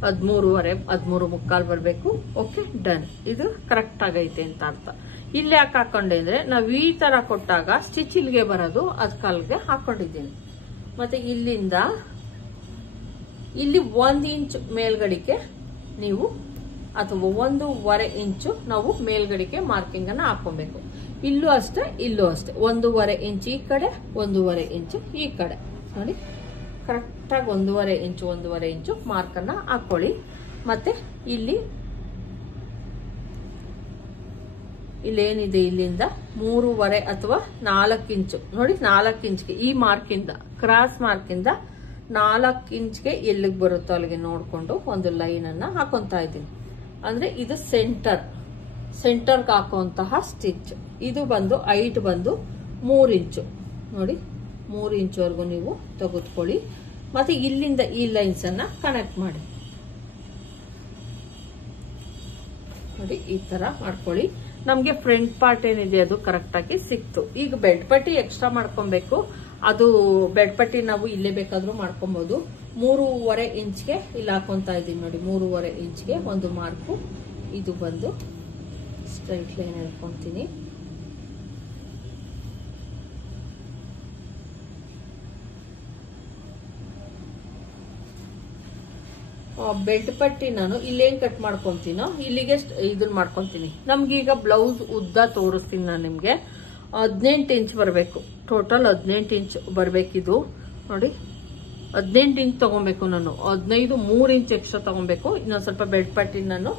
13.5 13.75 ಬರಬೇಕು. Okay, done. ಇದು ಕರೆಕ್ಟ್ ಆಗೈತೆ ಅಂತ ಅರ್ಥ. ಇಲ್ಲಿ ಯಾಕೆ ಹಾಕೊಂಡೆ ಅಂದ್ರೆ, ನಾವು ಈ ತರ ಕೊಟ್ಟಾಗ ಸ್ಟಿಚ್ ಇಲ್ಲಿಗೆ ಬರೋದು, ಅದಕ್ಕೆ ಅಲ್ಲಿಗೆ ಹಾಕೊಂಡಿದ್ದೀನಿ. ಮತ್ತೆ ಇಲ್ಲಿಂದ ಇಲ್ಲಿ 1 ಇಂಚ್ ಮೇಲ್ಗಡಿಕೆ ನೀವು ಅಥವಾ 1.5 ಇಂಚು ನಾವು ಮೇಲ್ಗಡಿಕೆ ಮಾರ್ಕಿಂಗ್ ಅನ್ನ ಹಾಕೊಬೇಕು. ಇಲ್ಲೂ ಅಷ್ಟೇ 1.5 ಇಂಚ್ ಈ ಕಡೆ, 1.5 ಇಂಚು ಈ ಕಡೆ. ನೋಡಿ ಕರೆಕ್ಟಾಗಿ 1.5 ಇಂಚು ಮಾರ್ಕ್ ಅನ್ನ ಹಾಕೊಳ್ಳಿ. ಮತ್ತೆ ಇಲ್ಲೇನಿದೆ ಇಲ್ಲಿಂದ 3.5 ಅಥವಾ 4 ಇಂಚು ನೋಡಿ, 4 ಇಂಚ್ಗೆ ಈ ಮಾರ್ಕಿಂದ ಕ್ರಾಸ್ ಮಾರ್ಕಿಂದ 4 ಇಂಚ್ಗೆ ಎಲ್ಲಿಗೆ ಬರುತ್ತೋ ಅಲ್ಲಿಗೆ ನೋಡ್ಕೊಂಡು ಒಂದು ಲೈನ್ ಅನ್ನ ಹಾಕೊಂತಾ ಇದ್ದೀನಿ. ಅಂದ್ರೆ ಇದು ಸೆಂಟರ್ಗೆ ಹಾಕುವಂತಹ ಸ್ಟಿಚ್. ಇದು ಬಂದು ಹೈಟ್ ಬಂದು 3 ಇಂಚು ನೋಡಿ, 3 ಇಂಚ್ವರೆಗೂ ನೀವು ತೆಗೆದುಕೊಳ್ಳಿ. ಮತ್ತೆ ಇಲ್ಲಿಂದ ಈ ಲೈನ್ಸ್ ಅನ್ನ ಕನೆಕ್ಟ್ ಮಾಡಿ ನೋಡಿ, ಈ ತರ ಮಾಡ್ಕೊಳ್ಳಿ. ನಮ್ಗೆ ಫ್ರಂಟ್ ಪಾರ್ಟ್ ಏನಿದೆ ಅದು ಕರೆಕ್ಟ್ ಆಗಿ ಸಿಕ್ತು. ಈಗ ಬೆಡ್ ಪಟ್ಟಿ ಎಕ್ಸ್ಟ್ರಾ ಮಾಡ್ಕೊಬೇಕು. ಅದು ಬೆಡ್ ಪಟ್ಟಿ ನಾವು ಇಲ್ಲೇ ಬೇಕಾದ್ರೂ ಮಾಡ್ಕೊಬಹುದು. 3.5 ಇಂಚ್ಗೆ ಇಲ್ಲಿ ಹಾಕೊಂತಾ ಇದ್ದೀನಿ ನೋಡಿ, 3.5 ಇಂಚ್ಗೆ ಒಂದು ಮಾರ್ಕು. ಇದು ಬಂದು ಸ್ಟ್ರೈಟ್ ಲೈನ್ ಹೇಳ್ಕೊಂತೀನಿ. ಬೆಡ್ ಪಟ್ಟಿ ನಾನು ಇಲ್ಲೇನ್ ಕಟ್ ಮಾಡ್ಕೊಂತೀನೋ ಇಲ್ಲಿಗೆ ಇದನ್ನ ಮಾಡ್ಕೊಂತೀನಿ. ನಮ್ಗೀಗ ಬ್ಲೌಸ್ ಉದ್ದ ತೋರಿಸ್ತೀನಿ ನಾನು ನಿಮ್ಗೆ. 18 ಇಂಚ್ ಬರಬೇಕು, ಟೋಟಲ್ 18 ಇಂಚ್ ಬರ್ಬೇಕಿದು ನೋಡಿ. 18 ಇಂಚ್ ತಗೊಬೇಕು ನಾನು, 15 3 ಇಂಚ್ ಎಕ್ಸ್ಟ್ರಾ ತಗೊಬೇಕು. ಇನ್ನೊಂದ್ ಸ್ವಲ್ಪ ಬೆಡ್ ಪಟ್ಟಿ ನಾನು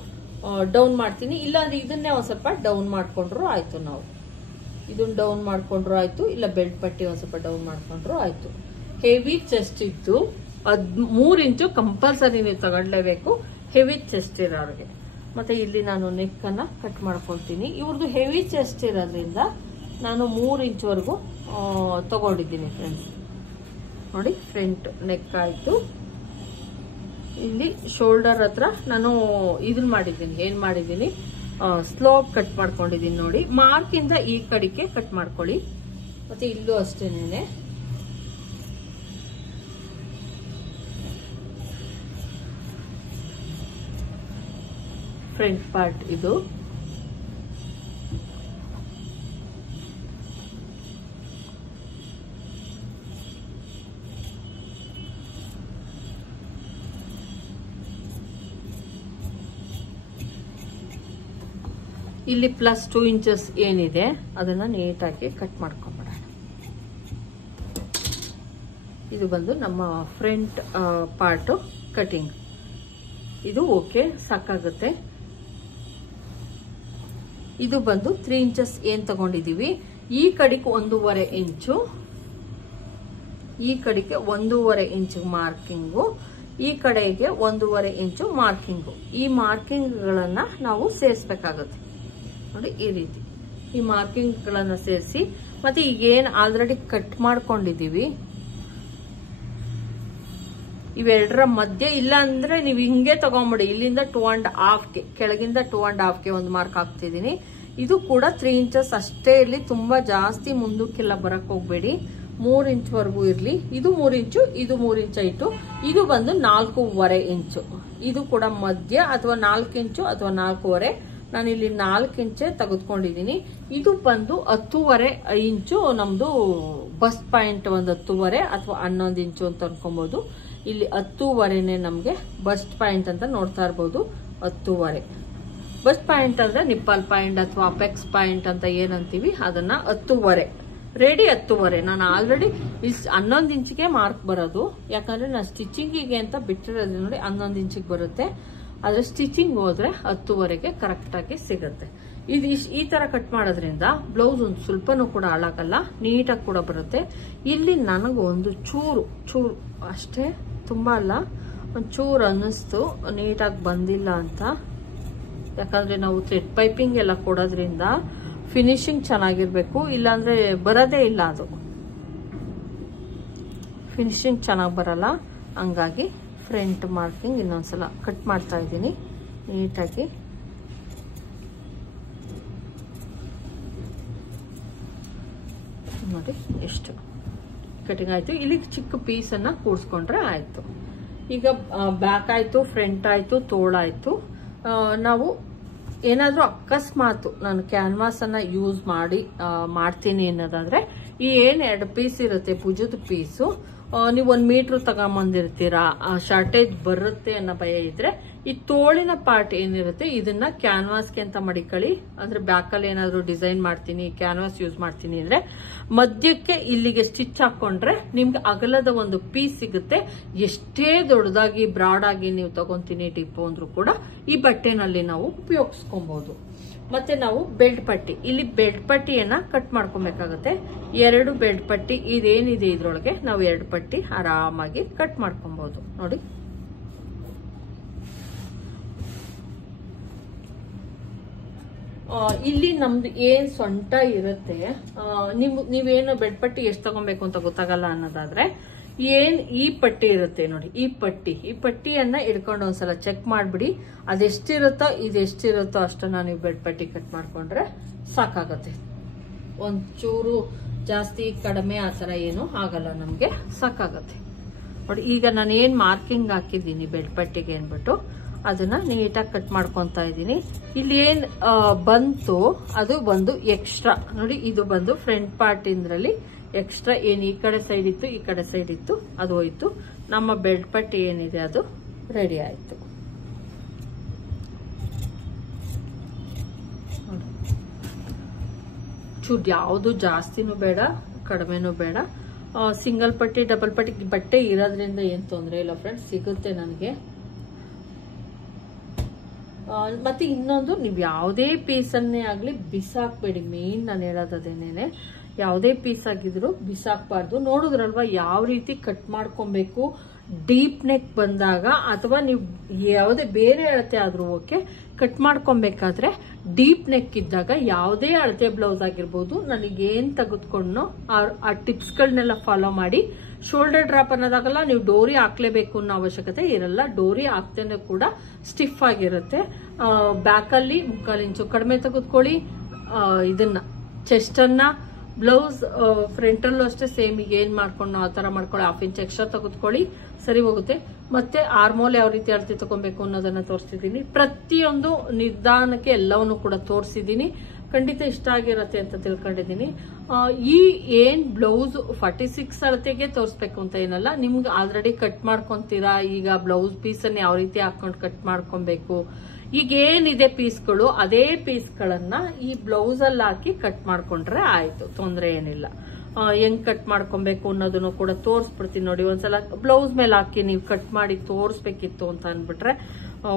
ಡೌನ್ ಮಾಡ್ತೀನಿ. ಇಲ್ಲಾಂದ್ರೆ ಇದನ್ನೇ ಒಂದ್ ಸ್ವಲ್ಪ ಡೌನ್ ಮಾಡ್ಕೊಂಡ್ರು ಆಯ್ತು. ನಾವು ಇದನ್ನ ಡೌನ್ ಮಾಡ್ಕೊಂಡ್ರು ಆಯ್ತು, ಇಲ್ಲ ಬೆಡ್ ಪಟ್ಟಿ ಒಂದ್ ಸ್ವಲ್ಪ ಡೌನ್ ಮಾಡ್ಕೊಂಡ್ರು ಆಯ್ತು. ಹೆವಿ ಚೆಸ್ಟ್ ಇತ್ತು, 3 ಇಂಚು ಕಂಪಲ್ಸರಿ ನೀವು ತಗೊಳ್ಲೇಬೇಕು ಹೆವಿ ಚೆಸ್ಟ್ ಇರೋರಿಗೆ. ಮತ್ತೆ ಇಲ್ಲಿ ನಾನು ನೆಕ್ ಅನ್ನ ಕಟ್ ಮಾಡ್ಕೊಂತೀನಿ. ಇವ್ರದ್ದು ಹೆವಿ ಚೆಸ್ಟ್ ಇರೋದ್ರಿಂದ ನಾನು 3 ಇಂಚ್ವರೆಗೂ ತಗೊಂಡಿದ್ದೀನಿ ಫ್ರೆಂಡ್ಸ್ ನೋಡಿ. ಫ್ರಂಟ್ ನೆಕ್ ಆಯ್ತು. ಇಲ್ಲಿ ಶೋಲ್ಡರ್ ಹತ್ರ ನಾನು ಇದನ್ನ ಮಾಡಿದ್ದೀನಿ, ಏನ್ ಮಾಡಿದ್ದೀನಿ, ಸ್ಲೋಪ್ ಕಟ್ ಮಾಡ್ಕೊಂಡಿದ್ದೀನಿ ನೋಡಿ. ಮಾರ್ಕ್ ಇಂದ ಈ ಕಡೆಗೆ ಕಟ್ ಮಾಡ್ಕೊಳ್ಳಿ. ಮತ್ತೆ ಇಲ್ಲೂ ಅಷ್ಟೇನೆ ಫ್ರಂಟ್ ಪಾರ್ಟ್ ಇದು. ಇಲ್ಲಿ ಪ್ಲಸ್ 2 ಇಂಚಸ್ ಏನಿದೆ ಅದನ್ನ ನೀಟಾಗಿ ಕಟ್ ಮಾಡ್ಕೊಂಡ್ಬಿಡೋಣ. ಇದು ಬಂದು ನಮ್ಮ ಫ್ರಂಟ್ ಪಾರ್ಟ್ ಕಟಿಂಗ್. ಇದು ಓಕೆ ಸಾಕಾಗುತ್ತೆ. ಇದು ಬಂದು 3 ಇಂಚಸ್ ಏನ್ ತಗೊಂಡಿದೀವಿ, ಈ ಕಡೆಗೆ 1.5 ಇಂಚು, ಈ ಕಡೆಗೆ 1.5 ಇಂಚ್ ಮಾರ್ಕಿಂಗು, ಈ ಕಡೆಗೆ 1.5 ಇಂಚು ಮಾರ್ಕಿಂಗು. ಈ ಮಾರ್ಕಿಂಗ್ ಗಳನ್ನ ನಾವು ಸೇರಿಸಬೇಕಾಗುತ್ತೆ ನೋಡಿ. ಈ ರೀತಿ ಈ ಮಾರ್ಕಿಂಗ್ ಗಳನ್ನ ಸೇರಿಸಿ, ಮತ್ತೆ ಈಗ ಏನ್ ಆಲ್ರೆಡಿ ಕಟ್ ಮಾಡ್ಕೊಂಡಿದೀವಿ ಇವೆರಡರ ಮಧ್ಯೆ, ಇಲ್ಲ ಅಂದ್ರೆ ನೀವು ಹಿಂಗೆ ತಗೊಂಬಿಡಿ. ಇಲ್ಲಿಂದ 2.5ಗೆ ಕೆಳಗಿಂದ 2.5ಗೆ ಒಂದು ಮಾರ್ಕ್ ಹಾಕ್ತಿದೀನಿ. ಇದು ಕೂಡ 3 ಇಂಚಸ್ ಅಷ್ಟೇ ಇರ್ಲಿ, ತುಂಬಾ ಜಾಸ್ತಿ ಮುಂದಕ್ಕೆಲ್ಲ ಬರಕ್ ಹೋಗ್ಬೇಡಿ. 3 ಇಂಚ್ವರೆಗೂ ಇರ್ಲಿ. ಇದು 3 ಇಂಚು, ಇದು 3 ಇಂಚ್ ಹೈಟು. ಇದು ಬಂದು 4.5 ಇಂಚು. ಇದು ಕೂಡ ಮಧ್ಯ ಅಥವಾ 4 ಇಂಚು ಅಥವಾ 4.5. ನಾನಿಲ್ಲಿ 4 ಇಂಚೆ ತೆಗೆದುಕೊಂಡಿದ್ದೀನಿ. ಇದು ಬಂದು 10.5 ಇಂಚು ನಮ್ದು ಬಸ್ಟ್ ಪಾಯಿಂಟ್, ಒಂದು 10.5 ಅಥವಾ 11 ಇಂಚು ಅಂತ ಅನ್ಕೊಬಹುದು. ಇಲ್ಲಿ 10.5ನೇ ನಮ್ಗೆ ಬಸ್ಟ್ ಪಾಯಿಂಟ್ ಅಂತ ನೋಡ್ತಾ ಇರ್ಬೋದು. 10.5 ಬಸ್ಟ್ ಪಾಯಿಂಟ್ ಅಂದ್ರೆ ನಿಪ್ಪಲ್ ಪಾಯಿಂಟ್ ಅಥವಾ ಅಪೆಕ್ಸ್ ಪಾಯಿಂಟ್ ಅಂತ ಏನಂತೀವಿ ಅದನ್ನ 10.5 ರೆಡಿ. 10.5 ನಾನು ಆಲ್ರೆಡಿ ಇಲ್ಲಿ 11 ಇಂಚಿಗೆ ಮಾರ್ಕ್ ಬರೋದು, ಯಾಕಂದ್ರೆ ನಾನು ಸ್ಟಿಚಿಂಗಿಗೆ ಅಂತ ಬಿಟ್ಟಿರೋದು ನೋಡಿ 11 ಇಂಚಿಗೆ ಬರುತ್ತೆ. ಆದ್ರೆ ಸ್ಟಿಚಿಂಗ್ ಹೋದ್ರೆ 10.5ಗೆ ಕರೆಕ್ಟ್ ಆಗಿ ಸಿಗುತ್ತೆ. ಇದು ಈ ತರ ಕಟ್ ಮಾಡೋದ್ರಿಂದ ಬ್ಲೌಸ್ ಒಂದು ಸ್ವಲ್ಪನೂ ಕೂಡ ಹಾಳಾಗಲ್ಲ, ನೀಟಾಗಿ ಕೂಡ ಬರುತ್ತೆ. ಇಲ್ಲಿ ನನಗೆ ಒಂದು ಚೂರು ಅಷ್ಟೇ, ತುಂಬಾ ಅಲ್ಲ, ಒಂಚೂರು ಅನ್ನಿಸ್ತು ನೀಟಾಗಿ ಬಂದಿಲ್ಲ ಅಂತ. ಯಾಕಂದ್ರೆ ನಾವು ಥ್ರೆಡ್ ಪೈಪಿಂಗ್ ಎಲ್ಲ ಕೊಡೋದ್ರಿಂದ ಫಿನಿಶಿಂಗ್ ಚೆನ್ನಾಗಿರ್ಬೇಕು, ಇಲ್ಲಾಂದ್ರೆ ಬರೋದೇ ಇಲ್ಲ, ಅದು ಫಿನಿಶಿಂಗ್ ಚೆನ್ನಾಗಿ ಬರಲ್ಲ. ಹಂಗಾಗಿ ಫ್ರಂಟ್ ಮಾರ್ಕಿಂಗ್ ಇನ್ನೊಂದ್ಸಲ ಕಟ್ ಮಾಡ್ತಾ ಇದ್ದೀನಿ ನೀಟಾಗಿ. ನೋಡಿ ಎಷ್ಟು ಕಟಿಂಗ್ ಆಯ್ತು. ಇಲ್ಲಿ ಚಿಕ್ಕ ಪೀಸ್ ಅನ್ನ ಕೂಡ್ಸ್ಕೊಂಡ್ರೆ ಆಯ್ತು. ಈಗ ಬ್ಯಾಕ್ ಆಯ್ತು, ಫ್ರಂಟ್ ಆಯ್ತು, ತೋಳಾಯ್ತು. ನಾವು ಏನಾದ್ರೂ ಅಕಸ್ಮಾತ್ ನಾನು ಕ್ಯಾನ್ವಾಸ್ ಅನ್ನ ಯೂಸ್ ಮಾಡ್ತೀನಿ ಅನ್ನೋದಾದ್ರೆ ಈ ಏನ್ 2 ಪೀಸ್ ಇರುತ್ತೆ ಭುಜದ ಪೀಸು, ನೀವು 1 ಮೀಟರ್ ತಗೊಂಬಂದಿರ್ತೀರಾ, ಶಾರ್ಟೇಜ್ ಬರುತ್ತೆ ಅನ್ನೋ ಭಯ ಇದ್ರೆ ಈ ತೋಳಿನ ಪಾರ್ಟ್ ಏನಿರುತ್ತೆ ಇದನ್ನ ಕ್ಯಾನ್ವಾಸ್ಗೆ ಅಂತ ಮಡಿಕೊಳ್ಳಿ. ಅಂದ್ರೆ ಬ್ಯಾಕಲ್ಲಿ ಏನಾದ್ರು ಡಿಸೈನ್ ಮಾಡ್ತೀನಿ, ಕ್ಯಾನ್ವಾಸ್ ಯೂಸ್ ಮಾಡ್ತೀನಿ ಅಂದ್ರೆ ಮಧ್ಯಕ್ಕೆ ಇಲ್ಲಿಗೆ ಸ್ಟಿಚ್ ಹಾಕೊಂಡ್ರೆ ನಿಮ್ಗೆ ಅಗಲದ ಒಂದು ಪೀಸ್ ಸಿಗುತ್ತೆ. ಎಷ್ಟೇ ದೊಡ್ಡದಾಗಿ ಬ್ರಾಡ್ ಆಗಿ ನೀವು ತಗೊಂತೀನಿ ಡಿಪ್ಪು ಅಂದ್ರೂ ಕೂಡ ಈ ಬಟ್ಟೆನಲ್ಲಿ ನಾವು ಉಪಯೋಗಿಸ್ಕೊಬಹುದು. ಮತ್ತೆ ನಾವು ಬೆಲ್ಟ್ ಪಟ್ಟಿ, ಇಲ್ಲಿ ಬೆಲ್ಟ್ ಪಟ್ಟಿಯನ್ನ ಕಟ್ ಮಾಡ್ಕೊಬೇಕಾಗುತ್ತೆ. 2 ಬೆಲ್ಟ್ ಪಟ್ಟಿ ಇದೇನಿದೆ ಇದ್ರೊಳಗೆ ನಾವು 2 ಪಟ್ಟಿ ಆರಾಮಾಗಿ ಕಟ್ ಮಾಡ್ಕೊಬಹುದು. ನೋಡಿ, ಇಲ್ಲಿ ನಮ್ದು ಏನ್ ಸೊಂಟ ಇರುತ್ತೆ, ನೀವೇನು ಬೆಡ್ ಪಟ್ಟಿ ಎಷ್ಟು ತಗೊಬೇಕು ಅಂತ ಗೊತ್ತಾಗಲ್ಲ ಅನ್ನೋದಾದ್ರೆ ಏನ್ ಈ ಪಟ್ಟಿ ಇರುತ್ತೆ ನೋಡಿ, ಈ ಪಟ್ಟಿಯನ್ನ ಇಡ್ಕೊಂಡು ಒಂದ್ಸಲ ಚೆಕ್ ಮಾಡ್ಬಿಡಿ. ಅದೆಷ್ಟಿರುತ್ತೋ ಇದೆಷ್ಟಿರುತ್ತೋ ಅಷ್ಟನ್ನ ನೀವು ಬೆಡ್ ಪಟ್ಟಿ ಕಟ್ ಮಾಡ್ಕೊಂಡ್ರೆ ಸಾಕಾಗತ್ತೆ. ಒಂಚೂರು ಜಾಸ್ತಿ ಕಡಿಮೆ ಆ ತರ ಏನು ಆಗಲ್ಲ, ನಮ್ಗೆ ಸಾಕಾಗತ್ತೆ ನೋಡಿ. ಈಗ ನಾನು ಏನ್ ಮಾರ್ಕಿಂಗ್ ಹಾಕಿದ್ದೀನಿ ಬೆಡ್ ಪಟ್ಟಿಗೆ ಅನ್ಬಿಟ್ಟು ಅದನ್ನ ನೀಟಾಗಿ ಕಟ್ ಮಾಡ್ಕೊಂತ ಇದ್ದೀನಿ. ಇಲ್ಲಿ ಏನ್ ಬಂತು ಅದು ಒಂದು ಎಕ್ಸ್ಟ್ರಾ ನೋಡಿ, ಇದು ಬಂದು ಫ್ರಂಟ್ ಪಾರ್ಟ್ ಇಂದ್ರಲ್ಲಿ ಎಕ್ಸ್ಟ್ರಾ ಏನ್ ಈ ಕಡೆ ಸೈಡ್ ಇತ್ತು ಈ ಕಡೆ ಸೈಡ್ ಇತ್ತು ಅದು ಹೋಯ್ತು. ನಮ್ಮ ಬೆಲ್ಟ್ ಪಟ್ಟಿ ಏನಿದೆ ಅದು ರೆಡಿ ಆಯ್ತು. ಚೂಡ್ ಯಾವುದು ಜಾಸ್ತಿನೂ ಬೇಡ ಕಡಿಮೆನೂ ಬೇಡ. ಸಿಂಗಲ್ ಪಟ್ಟಿ ಡಬಲ್ ಪಟ್ಟಿ ಬಟ್ಟೆ ಇರೋದ್ರಿಂದ ಏನ್ ತೊಂದರೆ ಇಲ್ಲ ಫ್ರೆಂಡ್ಸ್, ಸಿಗುತ್ತೆ ನನಗೆ. ಮತ್ತೆ ಇನ್ನೊಂದು, ನೀವು ಯಾವುದೇ ಪೀಸನ್ನೇ ಆಗ್ಲಿ ಬಿಸಾಕ್ಬೇಡಿ. ಮೇನ್ ನಾನು ಹೇಳೋದೇನೇನೆ, ಯಾವುದೇ ಪೀಸ್ ಆಗಿದ್ರು ಬಿಸಾಕ್ಬಾರ್ದು. ನೋಡಿದ್ರಲ್ವಾ ಯಾವ ರೀತಿ ಕಟ್ ಮಾಡ್ಕೊಬೇಕು. ಡೀಪ್ ನೆಕ್ ಬಂದಾಗ ಅಥವಾ ನೀವು ಯಾವುದೇ ಬೇರೆ ಅಳತೆ ಆದ್ರೂ ಓಕೆ, ಕಟ್ ಮಾಡ್ಕೊಬೇಕಾದ್ರೆ ಡೀಪ್ ನೆಕ್ ಇದ್ದಾಗ ಯಾವುದೇ ಅಳತೆ ಬ್ಲೌಸ್ ಆಗಿರ್ಬೋದು ನನಗೇನ್ ತೆಗೆದುಕೊಂಡು ಆ ಟಿಪ್ಸ್ಗಳನ್ನೆಲ್ಲ ಫಾಲೋ ಮಾಡಿ. ಶೋಲ್ಡರ್ ಡ್ರಾಪ್ ಅನ್ನೋದಾಗಲ್ಲ, ನೀವು ಡೋರಿ ಹಾಕ್ಲೇಬೇಕು ಅನ್ನೋ ಅವಶ್ಯಕತೆ ಇರಲ್ಲ. ಡೋರಿ ಹಾಕ್ತೇನೆ ಕೂಡ ಸ್ಟಿಫ್ ಆಗಿರುತ್ತೆ. ಬ್ಯಾಕಲ್ಲಿ 3/4 ಇಂಚು ಕಡಿಮೆ ತೆಗೆದುಕೊಳ್ಳಿ. ಇದನ್ನ ಚೆಸ್ಟ್ ಅನ್ನ ಬ್ಲೌಸ್ ಫ್ರಂಟ್ ಅಲ್ಲೂ ಅಷ್ಟೇ ಸೇಮ್ ಈಗ ಏನ್ ಮಾಡ್ಕೊಂಡು ಆ ತರ ಮಾಡ್ಕೊಳ್ಳಿ. 1/2 ಇಂಚ್ ಎಕ್ಸ್ಟ್ರಾ ತೆಗೆದುಕೊಳ್ಳಿ, ಸರಿ ಹೋಗುತ್ತೆ. ಮತ್ತೆ ಆರ್ಮೋಲ್ ಯಾವ ರೀತಿ ಅಳತೆ ತಗೊಬೇಕು ಅನ್ನೋದನ್ನ ತೋರಿಸಿದೀನಿ. ಪ್ರತಿಯೊಂದು ನಿಧಾನಕ್ಕೆ ಎಲ್ಲವನ್ನು ಕೂಡ ತೋರಿಸಿದೀನಿ. ಖಂಡಿತ ಇಷ್ಟ ಆಗಿರತ್ತೆ ಅಂತ ತಿಳ್ಕೊಂಡಿದೀನಿ. ಈ ಏನ್ ಬ್ಲೌಸ್ 46 ಅಳತೆಗೆ ತೋರಿಸ್ಬೇಕು ಅಂತ ಏನಲ್ಲ, ನಿಮ್ಗೆ ಆಲ್ರೆಡಿ ಕಟ್ ಮಾಡ್ಕೊಂತೀರಾ. ಈಗ ಬ್ಲೌಸ್ ಪೀಸ್ ಅನ್ನ ಯಾವ ರೀತಿ ಹಾಕೊಂಡು ಕಟ್ ಮಾಡ್ಕೊಬೇಕು, ಈಗ ಏನಿದೆ ಪೀಸ್ಗಳು ಅದೇ ಪೀಸ್ಗಳನ್ನ ಈ ಬ್ಲೌಸ್ ಅಲ್ಲಿ ಹಾಕಿ ಕಟ್ ಮಾಡ್ಕೊಂಡ್ರೆ ಆಯ್ತು, ತೊಂದರೆ ಏನಿಲ್ಲ. ಹೆಂಗ್ ಕಟ್ ಮಾಡ್ಕೊಬೇಕು ಅನ್ನೋದನ್ನು ಕೂಡ ತೋರಿಸ್ಬಿಡ್ತೀನಿ ನೋಡಿ. ಒಂದ್ಸಲ ಬ್ಲೌಸ್ ಮೇಲೆ ಹಾಕಿ ನೀವು ಕಟ್ ಮಾಡಿ ತೋರಿಸ್ಬೇಕಿತ್ತು ಅಂತ ಅನ್ಬಿಟ್ರೆ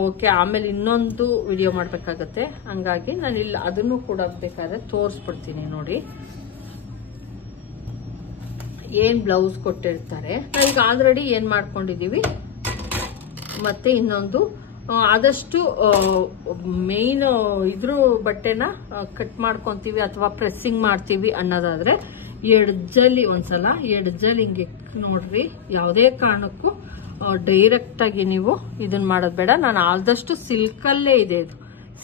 ಓಕೆ, ಆಮೇಲೆ ಇನ್ನೊಂದು ವಿಡಿಯೋ ಮಾಡ್ಬೇಕಾಗತ್ತೆ. ಹಂಗಾಗಿ ನಾನು ಇಲ್ಲ ಅದನ್ನು ಕೂಡ ಬೇಕಾದ್ರೆ ತೋರಿಸ್ಬಿಡ್ತೀನಿ ನೋಡಿ. ಏನ್ ಬ್ಲೌಸ್ ಕೊಟ್ಟಿರ್ತಾರೆ ನಾವೀಗ ಆಲ್ರೆಡಿ ಏನ್ ಮಾಡ್ಕೊಂಡಿದೀವಿ. ಮತ್ತೆ ಇನ್ನೊಂದು, ಆದಷ್ಟು ಮೇನ್ ಇದ್ರ ಬಟ್ಟೆನ ಕಟ್ ಮಾಡ್ಕೊಂತೀವಿ ಅಥವಾ ಪ್ರೆಸ್ಸಿಂಗ್ ಮಾಡ್ತೀವಿ ಅನ್ನೋದಾದ್ರೆ ಎಡ್ಜಲ್ಲಿ ಒಂದ್ಸಲ ಎಡ್ಜಲ್ಲಿ ಹಿಂಗೆ ನೋಡ್ರಿ. ಯಾವುದೇ ಕಾರಣಕ್ಕೂ ಡೈರೆಕ್ಟ್ ಆಗಿ ನೀವು ಇದನ್ನ ಮಾಡೋದ್ ಬೇಡ. ನಾನು ಆದಷ್ಟು ಸಿಲ್ಕಲ್ಲೇ ಇದೆ,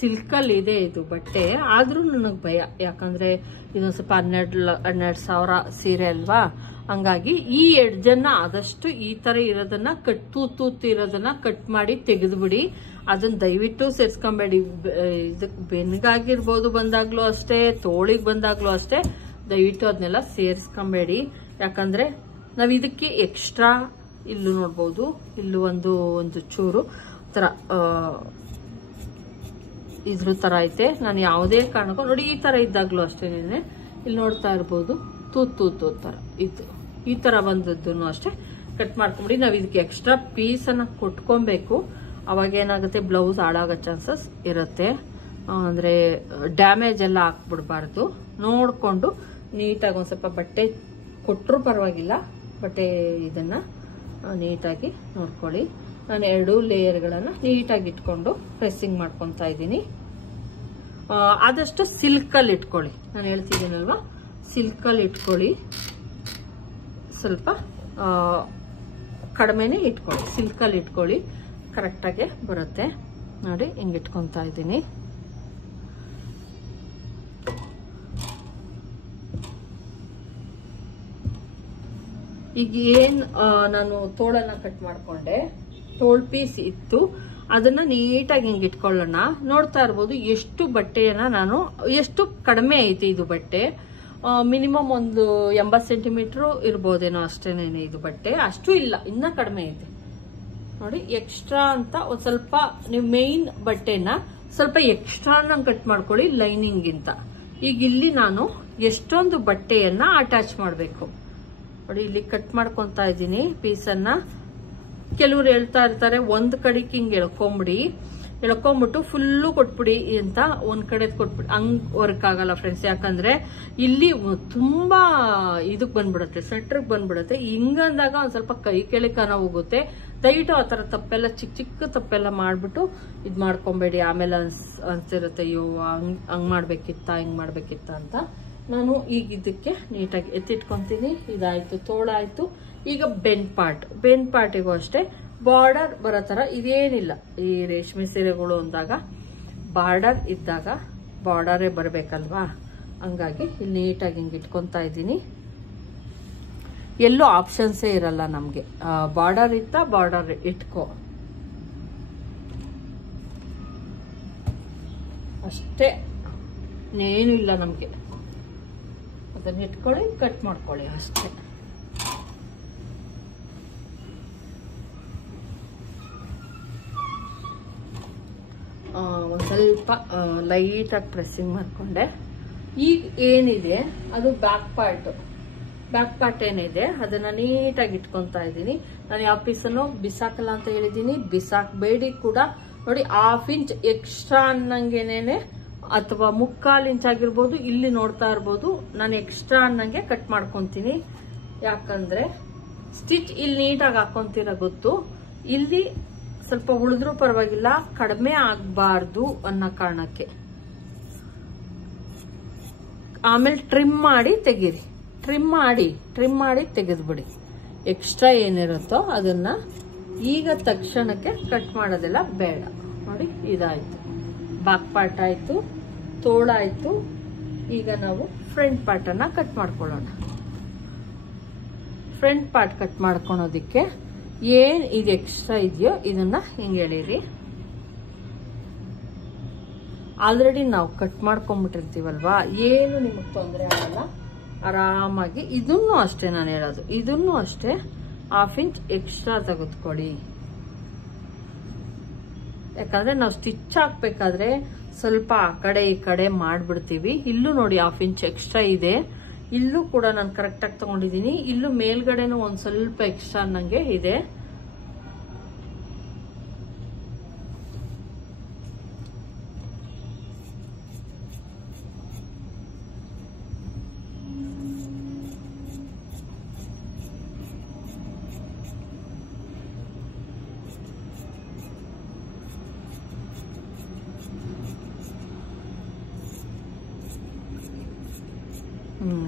ಸಿಲ್ಕಲ್ಲಿ ಇದು ಬಟ್ಟೆ. ಆದ್ರೂ ನನಗ್ ಭಯ, ಯಾಕಂದ್ರೆ ಇದೊಂದ್ ಸ್ವಲ್ಪ 12 ಸಾವಿರ ಸೀರೆ ಅಲ್ವಾ. ಹಂಗಾಗಿ ಈ ಎಡ್ಜನ್ನ ಆದಷ್ಟು ಈ ತರ ಇರೋದನ್ನ ತೂತು ಇರೋದನ್ನ ಕಟ್ ಮಾಡಿ ತೆಗೆದ್ಬಿಡಿ. ಅದನ್ನ ದಯವಿಟ್ಟು ಸೇರ್ಸ್ಕೊಂಬೇಡಿ. ಇದಕ್ ಬೆನ್ಗಾಗಿರ್ಬೋದು ಬಂದಾಗ್ಲೂ ಅಷ್ಟೇ, ತೋಳಿಗೆ ಬಂದಾಗ್ಲೂ ಅಷ್ಟೇ, ದಯವಿಟ್ಟು ಅದನ್ನೆಲ್ಲ ಸೇರಿಸ್ಕೊಂಬೇಡಿ. ಯಾಕಂದ್ರೆ ನಾವ್ ಇದಕ್ಕೆ ಎಕ್ಸ್ಟ್ರಾ ಇಲ್ಲೂ ನೋಡ್ಬೋದು, ಇಲ್ಲೂ ಒಂದು ಚೂರು ತರ ಇದ್ರ ತರ ಐತೆ. ನಾನು ಯಾವುದೇ ಕಾರಣಕ್ಕೂ ನೋಡಿ ಈ ತರ ಇದ್ದಾಗ್ಲೂ ಅಷ್ಟೇನೆ ಇಲ್ಲಿ ನೋಡ್ತಾ ಇರ್ಬೋದು, ತೂತು ತರ ಈ ತರ ಬಂದದ್ದು ಅಷ್ಟೇ ಕಟ್ ಮಾಡ್ಕೊಂಬಿಡಿ. ನಾವ್ ಇದಕ್ಕೆ ಎಕ್ಸ್ಟ್ರಾ ಪೀಸ್ ಅನ್ನ ಕೊಟ್ಕೊಬೇಕು. ಅವಾಗ ಏನಾಗುತ್ತೆ, ಬ್ಲೌಸ್ ಹಾಳಾಗೋ ಚಾನ್ಸಸ್ ಇರುತ್ತೆ. ಅಂದ್ರೆ ಡ್ಯಾಮೇಜ್ ಎಲ್ಲ ಹಾಕ್ಬಿಡ್ಬಾರ್ದು. ನೋಡ್ಕೊಂಡು ನೀಟಾಗಿ ಒಂದ್ ಸ್ವಲ್ಪ ಬಟ್ಟೆ ಕೊಟ್ಟರು ಪರವಾಗಿಲ್ಲ, ಬಟ್ಟೆ ಇದನ್ನ ನೀಟಾಗಿ ನೋಡ್ಕೊಳ್ಳಿ. ನಾನು 2 ಲೇಯರ್ಗಳನ್ನ ನೀಟಾಗಿ ಇಟ್ಕೊಂಡು ಪ್ರೆಸ್ಸಿಂಗ್ ಮಾಡ್ಕೊಂತ ಇದ್ದೀನಿ. ಆದಷ್ಟು ಸಿಲ್ಕಲ್ಲಿ ಇಟ್ಕೊಳ್ಳಿ. ನಾನು ಹೇಳ್ತಿದ್ದೀನಲ್ವಾ, ಸಿಲ್ಕಲ್ಲಿ ಇಟ್ಕೊಳ್ಳಿ. ಸ್ವಲ್ಪ ಕಡಿಮೆನೆ ಇಟ್ಕೊಳ್ಳಿ, ಸಿಲ್ಕಲ್ಲಿ ಇಟ್ಕೊಳ್ಳಿ, ಕರೆಕ್ಟಾಗೆ ಬರುತ್ತೆ ನೋಡಿ. ಹಿಂಗೆ ಇಟ್ಕೊಂತ ಇದ್ದೀನಿ. ಈಗ ಏನ್ ನಾನು ತೋಳನ್ನ ಕಟ್ ಮಾಡ್ಕೊಂಡೆ, ತೋಳ್ ಪೀಸ್ ಇತ್ತು, ಅದನ್ನ ನೀಟಾಗಿ ಹಿಂಗೆ ಇಟ್ಕೊಳ್ಳೋಣ. ನೋಡ್ತಾ ಇರ್ಬೋದು ಎಷ್ಟು ಬಟ್ಟೆಯನ್ನ ನಾನು, ಎಷ್ಟು ಕಡಿಮೆ ಐತಿ ಇದು ಬಟ್ಟೆ. ಮಿನಿಮಮ್ ಒಂದು 80 ಸೆಂಟಿಮೀಟರ್ ಇರ್ಬೋದೇನೋ ಅಷ್ಟೇನೇನೆ ಇದು ಬಟ್ಟೆ, ಅಷ್ಟು ಇಲ್ಲ, ಇನ್ನ ಕಡಿಮೆ ಇದೆ ನೋಡಿ. ಎಕ್ಸ್ಟ್ರಾ ಅಂತ ಒಂದ್ ಸ್ವಲ್ಪ ನೀವು ಮೇನ್ ಬಟ್ಟೆನ ಸ್ವಲ್ಪ ಎಕ್ಸ್ಟ್ರಾ ಕಟ್ ಮಾಡ್ಕೊಳ್ಳಿ ಲೈನಿಂಗ್ ಗಿಂತ. ಈಗ ಇಲ್ಲಿ ನಾನು ಎಷ್ಟೊಂದು ಬಟ್ಟೆಯನ್ನ ಅಟ್ಯಾಚ್ ಮಾಡಬೇಕು ನೋಡಿ, ಇಲ್ಲಿ ಕಟ್ ಮಾಡ್ಕೊಂತಾ ಇದ್ದೀನಿ ಪೀಸನ್ನ. ಕೆಲವ್ರು ಹೇಳ್ತಾ ಇರ್ತಾರೆ ಒಂದ್ ಕಡೆಗೆ ಹಿಂಗ್ ಎಳ್ಕೊಂಬಿಟ್ಟು ಫುಲ್ಲು ಕೊಟ್ಬಿಡಿ ಅಂತ, ಒಂದ್ ಕಡೆ ಕೊಟ್ಬಿಡಿ, ಹಂಗ್ ವರ್ಕ್ ಆಗಲ್ಲ ಫ್ರೆಂಡ್ಸ್. ಯಾಕಂದ್ರೆ ಇಲ್ಲಿ ತುಂಬಾ ಇದಕ್ ಬಂದ್ಬಿಡತ್ತೆ, ಸೆಂಟ್ರಿಗೆ ಬಂದ್ಬಿಡತ್ತೆ. ಹಿಂಗಂದಾಗ ಒಂದ್ ಸ್ವಲ್ಪ ಕೈ ಕೆಳಕನ ಹೋಗುತ್ತೆ. ದಯವಿಟ್ಟು ಆ ತರ ತಪ್ಪೆಲ್ಲ ಚಿಕ್ಕ ತಪ್ಪೆಲ್ಲ ಮಾಡ್ಬಿಟ್ಟು ಇದ್ ಮಾಡ್ಕೊಂಬೇಡಿ. ಆಮೇಲೆ ಅನ್ಸಿರುತ್ತೆ ಅಯ್ಯೋ ಹಂಗ್ ಮಾಡ್ಬೇಕಿತ್ತ ಹಿಂಗ್ ಮಾಡ್ಬೇಕಿತ್ತ ಅಂತ. ನಾನು ಈಗ ಇದಕ್ಕೆ ನೀಟಾಗಿ ಎತ್ತಿಟ್ಕೊಂತೀನಿ. ಇದಾಯ್ತು, ತೋಳಾಯ್ತು. ಈಗ ಬೆನ್ ಪಾರ್ಟಿಗೂ ಅಷ್ಟೇ ಬಾರ್ಡರ್ ಬರೋ ತರ ಇದೇನಿಲ್ಲ. ಈ ರೇಷ್ಮೆ ಸೀರೆಗಳು ಅಂದಾಗ ಬಾರ್ಡರ್ ಇದ್ದಾಗ ಬಾರ್ಡರೇ ಬರ್ಬೇಕಲ್ವಾ, ಹಂಗಾಗಿ ಇಲ್ಲಿ ನೀಟಾಗಿ ಹಿಂಗೆ ಇಟ್ಕೊಂತಾ ಇದ್ದೀನಿ. ಎಲ್ಲೂ ಆಪ್ಷನ್ಸೇ ಇರಲ್ಲ ನಮ್ಗೆ. ಬಾರ್ಡರ್ ಇತ್ತಾ ಬಾರ್ಡರ್ ಇಟ್ಕೋ ಅಷ್ಟೇ, ಇನ್ನೇನು ಇಲ್ಲ ನಮ್ಗೆ. ಅದನ್ನ ಇಟ್ಕೊಳ್ಳಿ, ಕಟ್ ಮಾಡ್ಕೊಳ್ಳಿ ಅಷ್ಟೇ. ಒಂದ್ ಸ್ವಲ್ಪ ಲೈಟಾಗಿ ಪ್ರೆಸ್ಸಿಂಗ್ ಮಾಡ್ಕೊಂಡೆ. ಈಗ ಏನಿದೆ ಅದು ಬ್ಯಾಕ್ ಪಾರ್ಟ್ ಏನಿದೆ ಅದನ್ನ ನೀಟಾಗಿ ಇಟ್ಕೊಂತಾ ಇದ್ದೀನಿ. ನಾನು ಯಾವ ಪೀಸನ್ನು ಬಿಸಾಕಲ್ಲ ಅಂತ ಹೇಳಿದೀನಿ, ಬಿಸಾಕ್ಬೇಡಿ ಕೂಡ. ನೋಡಿ 1/2 ಇಂಚ್ ಎಕ್ಸ್ಟ್ರಾ ಅನ್ನಂಗೆನೇನೆ, ಅಥವಾ 3/4 ಇಂಚ್ ಆಗಿರ್ಬೋದು, ಇಲ್ಲಿ ನೋಡ್ತಾ ಇರ್ಬೋದು. ನಾನು ಎಕ್ಸ್ಟ್ರಾ ಅನ್ನಂಗೆ ಕಟ್ ಮಾಡ್ಕೊಂತೀನಿ. ಯಾಕಂದ್ರೆ ಸ್ಟಿಚ್ ಇಲ್ಲಿ ನೀಟಾಗಿ ಹಾಕೊಂತೀರ ಗೊತ್ತು, ಇಲ್ಲಿ ಸ್ವಲ್ಪ ಉಳಿದ್ರೂ ಪರವಾಗಿಲ್ಲ, ಕಡಿಮೆ ಆಗ್ಬಾರ್ದು ಅನ್ನೋ ಕಾರಣಕ್ಕೆ. ಆಮೇಲೆ ಟ್ರಿಮ್ ಮಾಡಿ ತೆಗೀರಿ, ಟ್ರಿಮ್ ಮಾಡಿ ತೆಗೆದ್ಬಿಡಿ. ಎಕ್ಸ್ಟ್ರಾ ಏನಿರುತ್ತೋ ಅದನ್ನ ಈಗ ತಕ್ಷಣಕ್ಕೆ ಕಟ್ ಮಾಡೋದೆಲ್ಲ ಬೇಡ. ನೋಡಿ ಇದಾಯ್ತು, ಬ್ಯಾಕ್ ಪಾರ್ಟ್ ಆಯ್ತು, ತೋಳಾಯ್ತು. ಈಗ ನಾವು ಫ್ರಂಟ್ ಪಾರ್ಟ್ ಅನ್ನ ಕಟ್ ಮಾಡ್ಕೊಳ್ಳೋಣ. ಫ್ರಂಟ್ ಪಾರ್ಟ್ ಕಟ್ ಮಾಡ್ಕೊಳೋದಿಕ್ಕೆ ಏನ್ ಈಗ ಎಕ್ಸ್ಟ್ರಾ ಇದೆಯೋ ಇದನ್ನ ಹಿಂಗೆ ಎಳೀರಿ. ಆಲ್ರೆಡಿ ನಾವು ಕಟ್ ಮಾಡ್ಕೊಂಡ್ಬಿಟ್ಟಿರ್ತೀವಲ್ವಾ, ಏನು ನಿಮಗೆ ತೊಂದರೆ ಆಗಲ್ಲ, ಆರಾಮಾಗಿ. ಇದನ್ನು ಅಷ್ಟೇ ನಾನು ಹೇಳೋದು, ಇದನ್ನು ಅಷ್ಟೇ 1/2 ಇಂಚ್ ಎಕ್ಸ್ಟ್ರಾ ತೆಗೆದುಕೊಳ್ಳಿ. ಯಾಕಂದ್ರೆ ನಾವು ಸ್ಟಿಚ್ ಹಾಕ್ಬೇಕಾದ್ರೆ ಸ್ವಲ್ಪ ಆ ಕಡೆ ಈ ಕಡೆ ಮಾಡ್ಬಿಡ್ತೀವಿ. ಇಲ್ಲೂ ನೋಡಿ 1/2 ಇಂಚ್ ಎಕ್ಸ್ಟ್ರಾ ಇದೆ. ಇಲ್ಲೂ ಕೂಡ ನಾನು ಕರೆಕ್ಟ್ ಆಗಿ ತಗೊಂಡಿದ್ದೀನಿ. ಇಲ್ಲೂ ಮೇಲ್ಗಡೆನೂ ಒಂದ್ ಸ್ವಲ್ಪ ಎಕ್ಸ್ಟ್ರಾ ನಂಗೆ ಇದೆ.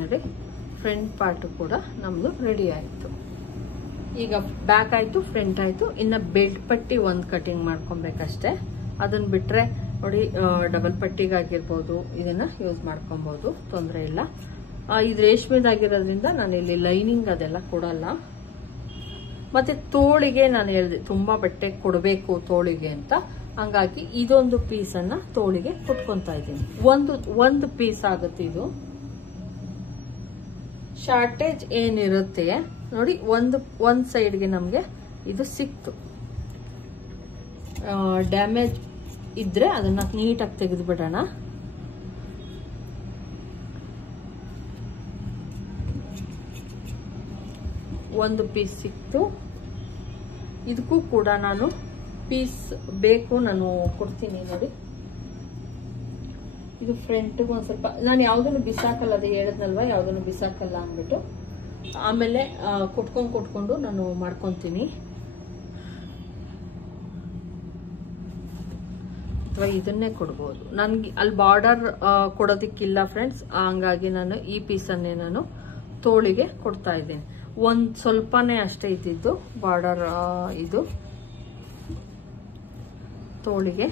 ನೋಡಿ ಫ್ರಂಟ್ ಪಾರ್ಟ್ ಕೂಡ ನಮ್ದು ರೆಡಿ ಆಯ್ತು. ಈಗ ಬ್ಯಾಕ್ ಆಯ್ತು, ಫ್ರಂಟ್ ಆಯ್ತು. ಇನ್ನ ಬೆಲ್ಟ್ ಪಟ್ಟಿ ಒಂದ್ ಕಟಿಂಗ್ ಮಾಡ್ಕೊಬೇಕಷ್ಟೇ. ಅದನ್ನ ಬಿಟ್ರೆ ನೋಡಿ ಡಬಲ್ ಪಟ್ಟಿಗಾಗಿರ್ಬೋದು ಇದನ್ನ ಯೂಸ್ ಮಾಡ್ಕೊಬಹುದು, ತೊಂದರೆ ಇಲ್ಲ. ಇದು ರೇಷ್ಮೆದಾಗಿರೋದ್ರಿಂದ ನಾನು ಇಲ್ಲಿ ಲೈನಿಂಗ್ ಅದೆಲ್ಲ ಕೊಡಲ್ಲ. ಮತ್ತೆ ತೋಳಿಗೆ ನಾನು ಹೇಳಿದೆ ತುಂಬಾ ಬಟ್ಟೆ ಕೊಡಬೇಕು ತೋಳಿಗೆ ಅಂತ, ಹಂಗಾಗಿ ಇದೊಂದು ಪೀಸ್ ಅನ್ನ ತೋಳಿಗೆ ಕೊಟ್ಕೊಂತಾ ಇದ್ದೀನಿ. ಒಂದು ಪೀಸ್ ಆಗುತ್ತೆ ಇದು. ಶಾರ್ಟೇಜ್ ಏನಿರುತ್ತೆ ನೋಡಿ, ಒಂದ್ ಸೈಡ್ಗೆ ನಮ್ಗೆ ಇದು ಸಿಕ್ತು. ಡ್ಯಾಮೇಜ್ ಇದ್ರೆ ಅದನ್ನ ನೀಟಾಗಿ ತೆಗೆದು ಬಿಡೋಣ. ಒಂದು ಪೀಸ್ ಸಿಕ್ತು. ಇದಕ್ಕೂ ಕೂಡ ನಾನು ಪೀಸ್ ಬೇಕು, ನಾನು ಕೊಡ್ತೀನಿ ನೋಡಿ. ಇದು ಫ್ರಂಟ್ಗೆ ಒಂದ್ ಸ್ವಲ್ಪ ನಾನು ಯಾವ್ದನ್ನು ಬಿಸಾಕಲ್ಲ, ಅದೇ ಹೇಳದ್ನಲ್ವಾ ಯಾವ್ದನ್ನು ಬಿಸಾಕಲ್ಲ ಅಂದ್ಬಿಟ್ಟು. ಆಮೇಲೆ ಕೊಟ್ಕೊಂಡು ನಾನು ಮಾಡ್ಕೊಂತೀನಿ. ಅಥವಾ ಇದನ್ನೇ ಕೊಡ್ಬೋದು. ನನ್ಗೆ ಅಲ್ಲಿ ಬಾರ್ಡರ್ ಕೊಡೋದಿಕ್ಕಿಲ್ಲ ಫ್ರೆಂಡ್ಸ್, ಹಂಗಾಗಿ ನಾನು ಈ ಪೀಸನ್ನೇ ನಾನು ತೋಳಿಗೆ ಕೊಡ್ತಾ ಇದ್ದೀನಿ. ಒಂದ್ ಸ್ವಲ್ಪನೇ ಅಷ್ಟೇ ಇದ್ದಿದ್ದು ಬಾರ್ಡರ್. ಇದು ತೋಳಿಗೆ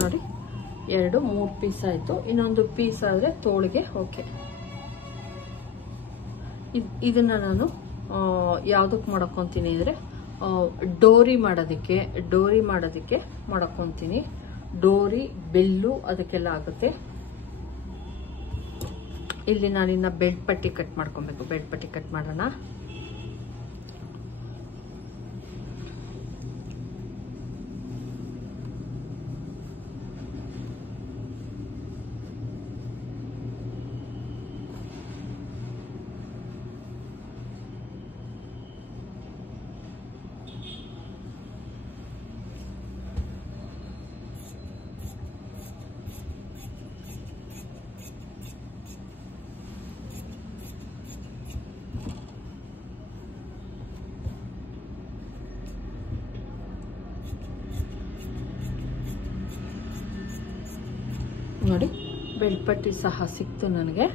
ನೋಡಿ 2-3 ಪೀಸ್ ಆಯ್ತು. ಇನ್ನೊಂದು ಪೀಸ್ ಆದ್ರೆ ತೋಳಿಗೆ ಓಕೆ. ಇದನ್ನ ನಾನು ಯಾವುದಕ್ಕೆ ಮಾಡ್ಕೊತೀನಿ ಅಂದರೆ ಡೋರಿ ಮಾಡೋದಕ್ಕೆ ಮಾಡ್ಕೊತೀನಿ. ಡೋರಿ, ಬೆಲ್ಲು ಅದಕ್ಕೆಲ್ಲ ಆಗುತ್ತೆ. ಇಲ್ಲಿ ನಾನಿನ್ನ ಬೆಲ್ಟ್ ಪಟ್ಟಿ ಕಟ್ ಮಾಡ್ಕೊಬೇಕು. ಬೆಲ್ಟ್ ಪಟ್ಟಿ ಕಟ್ ಮಾಡೋಣ. ನೋಡಿ, ಬೆಲ್ಟ್ ಪಟ್ಟಿ ಸಹ ಸಿಕ್ತು ನನಗೆ.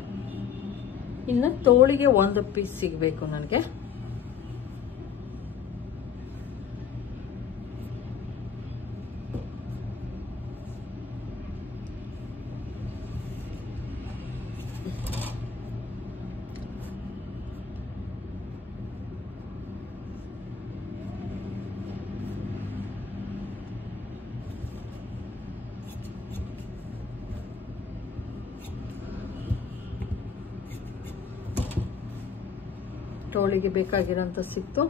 ಇನ್ನು ತೋಳಿಗೆ ಒಂದು ಪೀಸ್ ಸಿಗಬೇಕು ನನಗೆ. ತೋಳಿಗೆ ಬೇಕಾಗಿರೋಂಥ ಸಿಕ್ತು.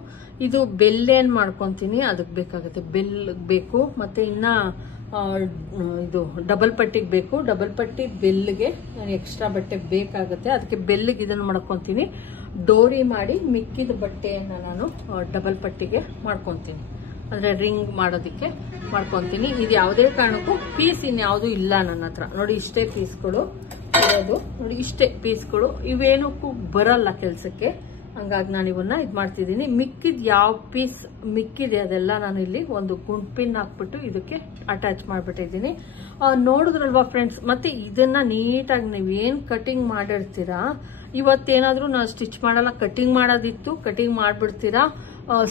ಇದು ಬೆಲ್ಲೇನ್ ಮಾಡ್ಕೊತೀನಿ, ಅದಕ್ಕೆ ಬೇಕಾಗುತ್ತೆ. ಬೆಲ್ ಬೇಕು, ಮತ್ತೆ ಇನ್ನ ಇದು ಡಬಲ್ ಪಟ್ಟಿಗೆ ಬೇಕು. ಡಬಲ್ ಪಟ್ಟಿ ಬೆಲ್ಗೆ ಎಕ್ಸ್ಟ್ರಾ ಬಟ್ಟೆ ಬೇಕಾಗುತ್ತೆ. ಅದಕ್ಕೆ ಬೆಲ್ಗೆ ಇದನ್ನು ಮಾಡ್ಕೊತೀನಿ. ಡೋರಿ ಮಾಡಿ ಮಿಕ್ಕಿದ ಬಟ್ಟೆಯನ್ನು ನಾನು ಡಬಲ್ ಪಟ್ಟಿಗೆ ಮಾಡ್ಕೊತೀನಿ, ಅಂದ್ರೆ ರಿಂಗ್ ಮಾಡೋದಕ್ಕೆ ಮಾಡ್ಕೊತೀನಿ. ಇದು ಯಾವುದೇ ಕಾರಣಕ್ಕೂ ಪೀಸ್ ಇನ್ಯಾವುದು ಇಲ್ಲ ನನ್ನ ಹತ್ರ. ನೋಡಿ, ಇಷ್ಟೇ ಪೀಸ್ಗಳು ಇರೋದು. ನೋಡಿ, ಇಷ್ಟೇ ಪೀಸ್ಗಳು, ಇವೇನಕ್ಕೂ ಬರಲ್ಲ ಕೆಲಸಕ್ಕೆ. ಹಂಗಾಗಿ ನಾನು ಇವನ್ನ ಇದು ಮಾಡ್ತಿದ್ದೀನಿ. ಮಿಕ್ಕಿದ ಯಾವ ಪೀಸ್ ಮಿಕ್ಕಿದೆ ಅದೆಲ್ಲ ನಾನು ಇಲ್ಲಿ ಒಂದು ಗುಂಡ್ಪಿನ್ ಹಾಕ್ಬಿಟ್ಟು ಇದಕ್ಕೆ ಅಟ್ಯಾಚ್ ಮಾಡಿಬಿಟ್ಟಿದ್ದೀನಿ. ನೋಡಿದ್ರಲ್ವಾ ಫ್ರೆಂಡ್ಸ್. ಮತ್ತೆ ಇದನ್ನ ನೀಟಾಗಿ ನೀವೇನು ಕಟಿಂಗ್ ಮಾಡಿರ್ತೀರಾ, ಇವತ್ತೇನಾದ್ರೂ ನಾನು ಸ್ಟಿಚ್ ಮಾಡಲ್ಲ, ಕಟಿಂಗ್ ಮಾಡೋದಿತ್ತು, ಕಟಿಂಗ್ ಮಾಡ್ಬಿಡ್ತೀರಾ.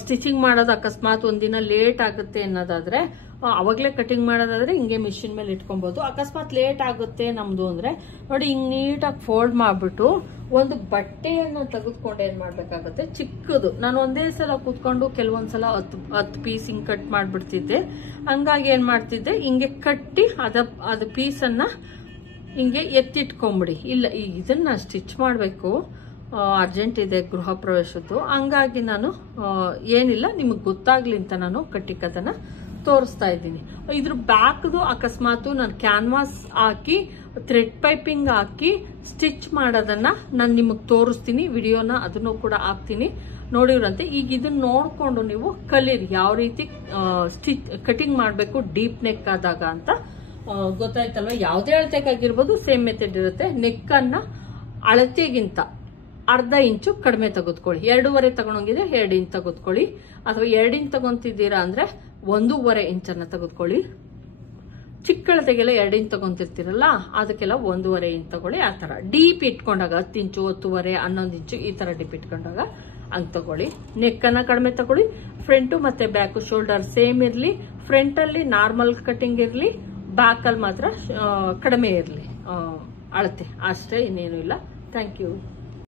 ಸ್ಟಿಚಿಂಗ್ ಮಾಡೋದು ಅಕಸ್ಮಾತ್ ಒಂದಿನ ಲೇಟ್ ಆಗುತ್ತೆ ಅನ್ನೋದಾದ್ರೆ ಅವಾಗಲೇ ಕಟಿಂಗ್ ಮಾಡೋದಾದ್ರೆ ಹಿಂಗೆ ಮಿಷಿನ್ ಮೇಲೆ ಇಟ್ಕೊಬಹುದು. ಅಕಸ್ಮಾತ್ ಲೇಟ್ ಆಗುತ್ತೆ ನಮ್ದು ಅಂದ್ರೆ ನೋಡಿ, ಹಿಂಗ್ ನೀಟಾಗಿ ಫೋಲ್ಡ್ ಮಾಡ್ಬಿಟ್ಟು ಒಂದು ಬಟ್ಟೆಯನ್ನು ತೆಗೆದುಕೊಂಡು ಏನ್ ಮಾಡ್ಬೇಕಾಗತ್ತೆ, ಚಿಕ್ಕದು. ನಾನು ಒಂದೇ ಸಲ ಕೂತ್ಕೊಂಡು ಕೆಲವೊಂದ್ಸಲ 10 ಪೀಸ್ ಹಿಂಗ್ ಕಟ್ ಮಾಡ್ಬಿಡ್ತಿದ್ದೆ. ಹಂಗಾಗಿ ಏನ್ ಮಾಡ್ತಿದ್ದೆ, ಹಿಂಗೆ ಕಟ್ಟಿ ಅದ ಪೀಸನ್ನ ಹಿಂಗೆ ಎತ್ತಿಟ್ಕೊಂಬಿಡಿ. ಇಲ್ಲ, ಇದನ್ನ ಸ್ಟಿಚ್ ಮಾಡಬೇಕು, ಅರ್ಜೆಂಟ್ ಇದೆ ಗೃಹ ಪ್ರವೇಶದ್ದು. ಹಂಗಾಗಿ ನಾನು ಏನಿಲ್ಲ, ನಿಮಗೆ ಗೊತ್ತಾಗ್ಲಿ ಅಂತ ನಾನು ಕಟ್ಟಿಕದನ್ನ ತೋರಿಸ್ತಾ ಇದ್ದೀನಿ. ಇದ್ರ ಬ್ಯಾಕ್ದು ಅಕಸ್ಮಾತ್ ನಾನು ಕ್ಯಾನ್ವಾಸ್ ಹಾಕಿ ಥ್ರೆಡ್ ಪೈಪಿಂಗ್ ಹಾಕಿ ಸ್ಟಿಚ್ ಮಾಡೋದನ್ನ ನಾನು ನಿಮಗೆ ತೋರಿಸ್ತೀನಿ. ವಿಡಿಯೋನ ಅದನ್ನು ಕೂಡ ಹಾಕ್ತೀನಿ, ನೋಡಿವ್ರಂತೆ. ಈಗ ಇದನ್ನ ನೋಡ್ಕೊಂಡು ನೀವು ಕಲೀರಿ ಯಾವ ರೀತಿ ಕಟಿಂಗ್ ಮಾಡಬೇಕು ಡೀಪ್ ನೆಕ್ ಆದಾಗ ಅಂತ. ಗೊತ್ತಾಯ್ತಲ್ವಾ? ಯಾವುದೇ ಅಳತೆಗಾಗಿರ್ಬೋದು ಸೇಮ್ ಮೆಥಡ್ ಇರುತ್ತೆ. ನೆಕ್ ಅನ್ನ ಅಳತೆಗಿಂತ ಅರ್ಧ ಇಂಚು ಕಡಿಮೆ ತೆಗೆದುಕೊಳ್ಳಿ. 2.5 ತಗೊಂಡೋಗಿದ್ರೆ 2 ಇಂಚ್ ತೆಗೆದುಕೊಳ್ಳಿ, ಅಥವಾ 2 ಇಂಚ್ ತಗೊಂತಿದ್ದೀರಾ ಅಂದ್ರೆ 1.5 ಇಂಚನ್ನ ತೆಗೆದುಕೊಳ್ಳಿ. ಚಿಕ್ಕಳತೆಗೆಲ್ಲ 2 ಇಂಚ್ ತಗೊಂತಿರ್ತೀರಲ್ಲ, ಅದಕ್ಕೆಲ್ಲ 1.5 ಇಂಚ್ ತಗೊಳ್ಳಿ. ಆ ತರ ಡೀಪ್ ಇಟ್ಕೊಂಡಾಗ 10 ಇಂಚು 10.5 11 ಇಂಚು ಈ ತರ ಡೀಪ್ ಇಟ್ಕೊಂಡಾಗ ಹಂಗ್ ತಗೊಳ್ಳಿ. ನೆಕ್ ಅನ್ನ ಕಡಿಮೆ ತಗೊಳ್ಳಿ. ಫ್ರಂಟ್ ಮತ್ತೆ ಬ್ಯಾಕ್ ಶೋಲ್ಡರ್ ಸೇಮ್ ಇರ್ಲಿ. ಫ್ರಂಟ್ ಅಲ್ಲಿ ನಾರ್ಮಲ್ ಕಟಿಂಗ್ ಇರ್ಲಿ, ಬ್ಯಾಕ್ ಅಲ್ಲಿ ಮಾತ್ರ ಕಡಿಮೆ ಇರ್ಲಿ ಅಳತೆ. ಅಷ್ಟೇ, ಇನ್ನೇನು ಇಲ್ಲ. Thank you.